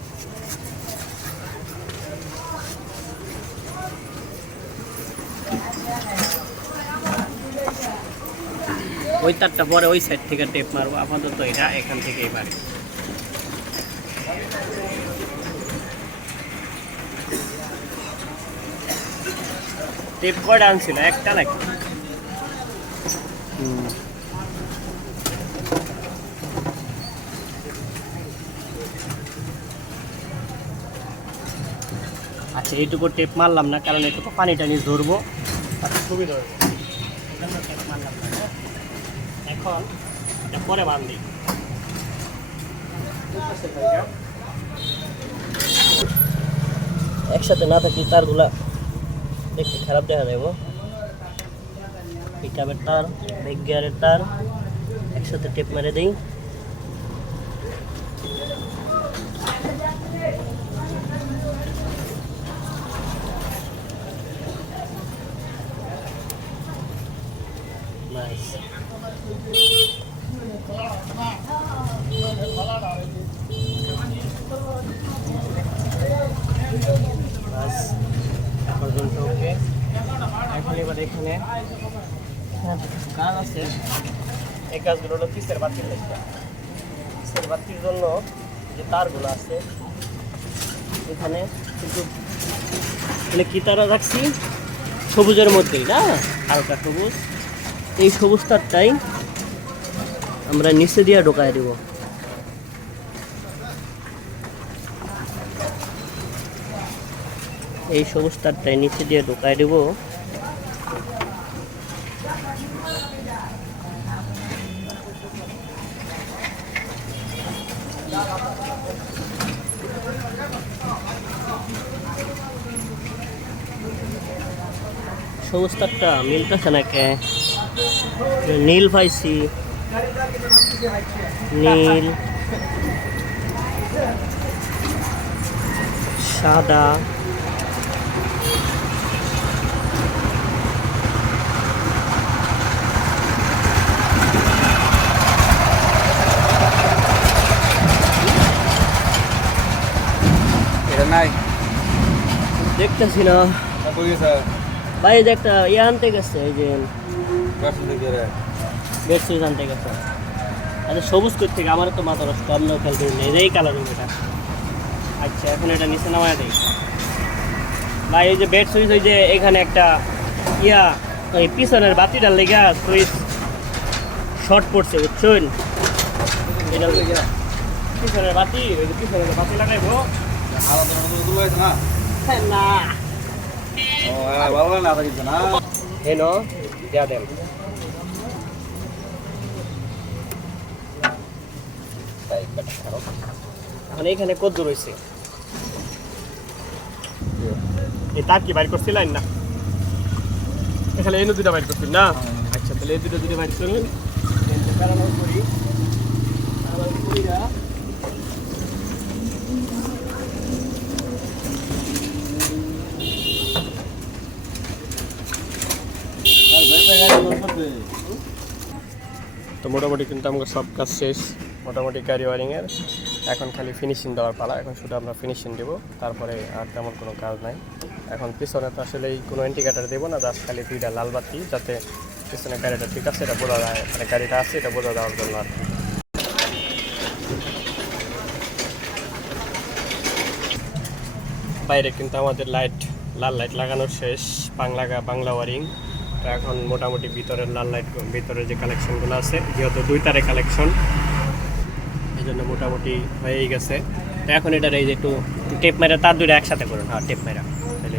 ওই তারটা পরে ওই সাইড থেকে টেপ মারবো, আপাতত এটা এখান থেকেই পারি। টেপ কয়টা আনছিল? একটা নাকি? আচ্ছা, এইটুকু টেপ মারলাম না, কারণ এইটুকু পানি টানি ধরবো, তাতে সুবিধা হবে। টেপ মারলাম না, হ্যাঁ? এখন এটা পরে বান্ধি। একসাথে না থাকলে তারগুলা দেখতে খারাপ দেখা যাবো। পিকআপের তার, ব্রেক গিয়ারের তার একসাথে টেপ মেরে দিই। ওকে, এখন এবার এখানে কিছু কাজ আছে। এই কাজগুলো হলো কিসের বাতির লেগে। কিসের বাতির জন্য যে তারগুলো আছে এখানে, কিন্তু এখানে কি তারা রাখছি সবুজের মধ্যেই না, হালকা সবুজ। এই সবুজ তারটাই আমরা নিচে দিয়ে ঢোকায় দিব। এই সবুজ তারটাই নিচে দিয়ে ঢোকায় দেব। সবুজ তারটা মিলতেছে না কে? নীল পাইছি, নীল, সাদা, এটা নাই দেখতেছি না ভাই। এই যে একটা ইয়ে আনতে গেছে, এই যে বেডশিট আনতে গেছে। আচ্ছা, সবুজ কই থেকে? আমার তো মাথা নষ্ট, আপনার খেয়াল করি নেই। এই কালার এটা। আচ্ছা, এখন এটা নিচে নামায় দিই ভাই। এই যে বেড সুইচ, ওই যে এখানে একটা ইয়া ওই পিছনের বাতিটার লেগা সুইচ শর্ট পড়ছে, বুঝছেন? এটা পিছনের বাতি, ওই যে পিছনের বাতি লাগাইবো না। হেন দিয়া দেন। এখন এইখানে কত দূর হয়েছে? এই তার কি বাইর করছিলেন না? এখানে এই দুটা বাইর করছেন না? আচ্ছা, তাহলে এই দুটো যদি বাইর করেন প্যারালাল করি, প্যারালাল করিয়া তো মোটামুটি কিন্তু আমাদের সব কাজ শেষ, মোটামুটি গাড়ি ওয়ারিংয়ের। এখন খালি ফিনিশিং দেওয়ার পালা। এখন শুধু আমরা ফিনিশিং দেবো, তারপরে আর তেমন কোনো কাজ নাই। এখন পিছনে তো আসলে কোনো ইন্ডিকেটার দেবো না, জাস্ট খালি দুইটা লাল বাতি, যাতে পিছনে গাড়িটা ঠিক আছে এটা বোঝা যায়, মানে গাড়িটা আছে এটা বোঝা দেওয়ার জন্য আর কি। বাইরে কিন্তু আমাদের লাইট, লাল লাইট লাগানো শেষ, বাংলা ওয়ারিং। তো এখন মোটামুটি ভিতরের লাল লাইট, ভিতরের যে কালেকশনগুলো আছে, যেহেতু দুই তারে কালেকশন, এই জন্য মোটামুটি হয়েই গেছে। তো এখন এটার এই যে একটু টেপ মেরা তার দুইটা একসাথে করুন। হ্যাঁ, টেপ মেরা তাহলে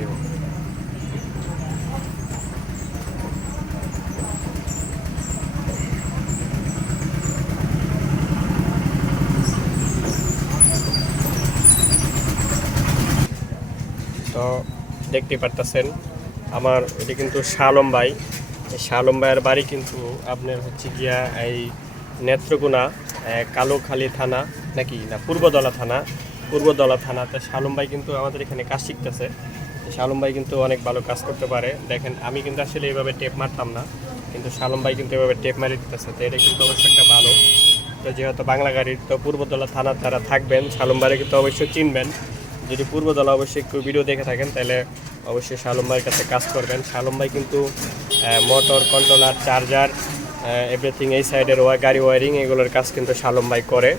তো দেখতে পারতেছেন আমার এটা কিন্তু শালম ভাই। এই শালম ভাইয়ের বাড়ি কিন্তু আপনার হচ্ছে গিয়া এই নেত্রকোনা কালোখালী থানা নাকি না পূর্বদলা থানা, পূর্বদলা থানাতে শালম ভাই কিন্তু আমাদের এখানে কাজ শিখতেছে। শালম ভাই কিন্তু অনেক ভালো কাজ করতে পারে। দেখেন আমি কিন্তু আসলে এইভাবে টেপ মারতাম না, কিন্তু শালম ভাই কিন্তু এভাবে টেপ মারি দিতেছে, তো এটা কিন্তু অবশ্যই একটা ভালো। তো যেহেতু বাংলা গাড়ির তো পূর্বদলা থানার যারা থাকবেন শালম ভাইকে কিন্তু অবশ্যই চিনবেন। যদি পূর্বদলা অবশ্যই একটু ভিডিও দেখে থাকেন তাহলে অবশ্যই শালম ভাইয়ের কাছে কাজ করবেন। শালম ভাই কিন্তু মোটর কন্ট্রোলার, চার্জার, এভরিথিং এই সাইডের গাড়ি ওয়ারিং এগুলোর কাজ কিন্তু শালম ভাই করে।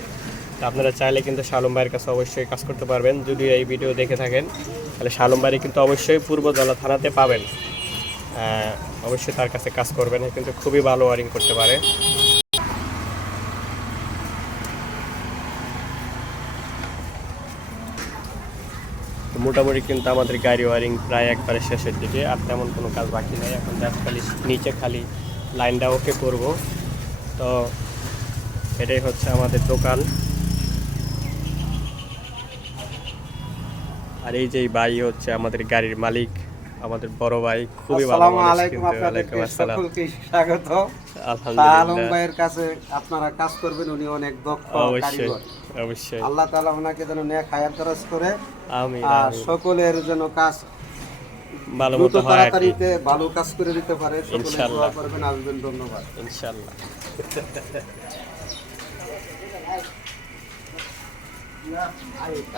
তো আপনারা চাইলে কিন্তু শালম ভাইয়ের কাছে অবশ্যই কাজ করতে পারবেন। যদি এই ভিডিও দেখে থাকেন তাহলে শালম ভাই কিন্তু অবশ্যই পূর্বদলা থানাতে পাবেন। অবশ্যই তার কাছে কাজ করবেন, কিন্তু খুবই ভালো ওয়ারিং করতে পারে। তো মোটামুটি কিন্তু আমাদের গাড়ি ওয়ারিং প্রায় একবারে শেষের দিকে, আর তেমন কোনো কাজ বাকি নেই। এখন জাস্ট খালি নিচে খালি লাইনটা ওকে করব। তো এটাই হচ্ছে আমাদের দোকান। আর এই যে ভাই হচ্ছে আমাদের গাড়ির মালিক, আমাদের বড় ভাই, খুবই ভালো আসসালামু মানুষ আলাইকুম, কিন্তু। আপনাদেরকে ওয়ালাইকুম আসসালাম। সকলকে স্বাগত। আলম আলহামদুলিল্লাহ, ভাইয়ের কাছে আপনারা কাজ করবেন, উনি অনেক দক্ষ অবশ্যই কারিগর। অবশ্যই। আল্লাহ তাআলা ওনাকে যেন নেক হায়াত দরাজ করে, আমিন আর আমিন। সকলের যেন কাজ ভালো দ্রুত মতো হয় আর কি, তাড়াতাড়িতে ভালো কাজ করে দিতে পারে। সকলে ইনশাআল্লাহ। দোয়া করবেন, আসবেন। ধন্যবাদ। ইনশাআল্লাহ।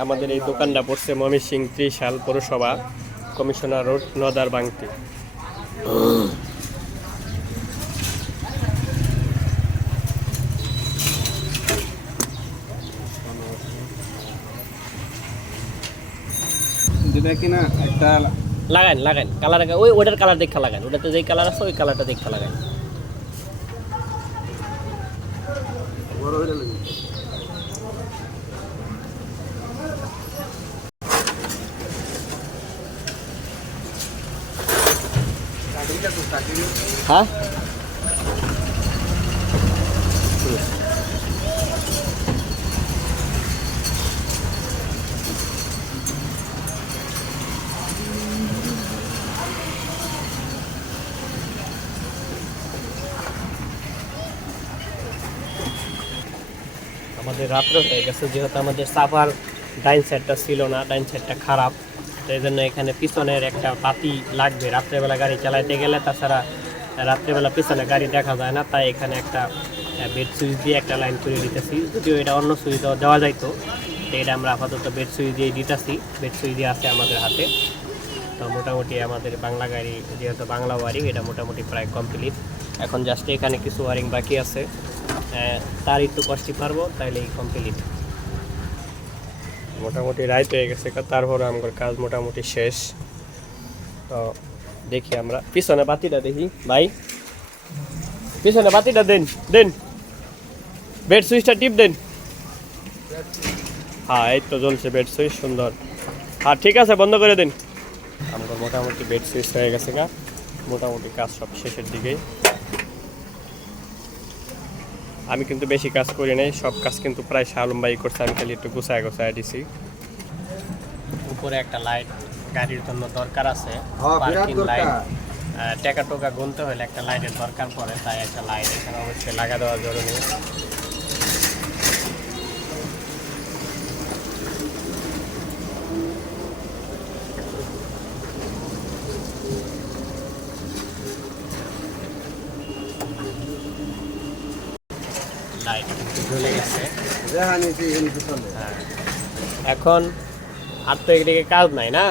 আমাদের এই দোকানটা পড়ছে ময়মনসিংহ ত্রিশাল পৌরসভা, কমিশনার রোড, নদার বাংতি। যেটা কিনা একটা লাগান লাগান কালার, ওইটার কালার দেখা লাগান, ওটাতে যেই কালার আছে ওই কালারটা দেখা লাগান। বড় হইলে লাগবে। হ্যাঁ, আমাদের রাত্রে হয়ে গেছে, যেহেতু আমাদের সাফার ডাইন সাইডটা ছিল না, ডাইন সাইডটা খারাপ, তো এই জন্য এখানে পিছনের একটা বাতি লাগবে রাত্রেবেলা গাড়ি চালাইতে গেলে। তাছাড়া রাত্রেবেলা পিছনে গাড়ি দেখা যায় না, তাই এখানে একটা বেড সুইচ দিয়ে একটা লাইন করে দিতেছি। যদিও এটা অন্য সুইচ দেওয়া যাইতো, তো এটা আমরা আপাতত বেড সুইচ দিয়ে দিতেছি। বেড সুইচ দিয়ে আছে আমাদের হাতে। তো মোটামুটি আমাদের বাংলা গাড়ি যেহেতু বাংলা ওয়ারিং, এটা মোটামুটি প্রায় কমপ্লিট। এখন জাস্ট এখানে কিছু ওয়ারিং বাকি আছে, তার একটু কষ্টই পারবো, তাইলে কমপ্লিট। মোটামুটি রাইত হয়ে গেছে, তারপরে আমার কাজ মোটামুটি শেষ। তো দেখি আমরা পিছনে বাতিটা দেখি ভাই, পিছনে বাতিটা দেন দেন, বেড সুইচটা টিপ দেন। হ্যাঁ এই তো জ্বলছে বেড সুইচ, সুন্দর। হ্যাঁ ঠিক আছে, বন্ধ করে দিন। আমার মোটামুটি বেড সুইচ হয়ে গেছে গা, মোটামুটি কাজ সব শেষের দিকেই। আমি কিন্তু বেশি কাজ করি নাই, সব কাজ কিন্তু প্রায় শালম ভাই করছে, আমি খালি একটু গুছায় গুছায় দিছি। উপরে একটা লাইট গাড়ির জন্য দরকার আছে, পার্কিং লাইট, টাকা টোকা গুনতে হলে একটা লাইটের দরকার পড়ে, তাই একটা লাইট এখানে অবশ্যই লাগা দেওয়া জরুরি। লাইট জ্বলে গেছে। যেখানে যে এমনি চলে। এখন আর তো এদিকে কাজ নাই না।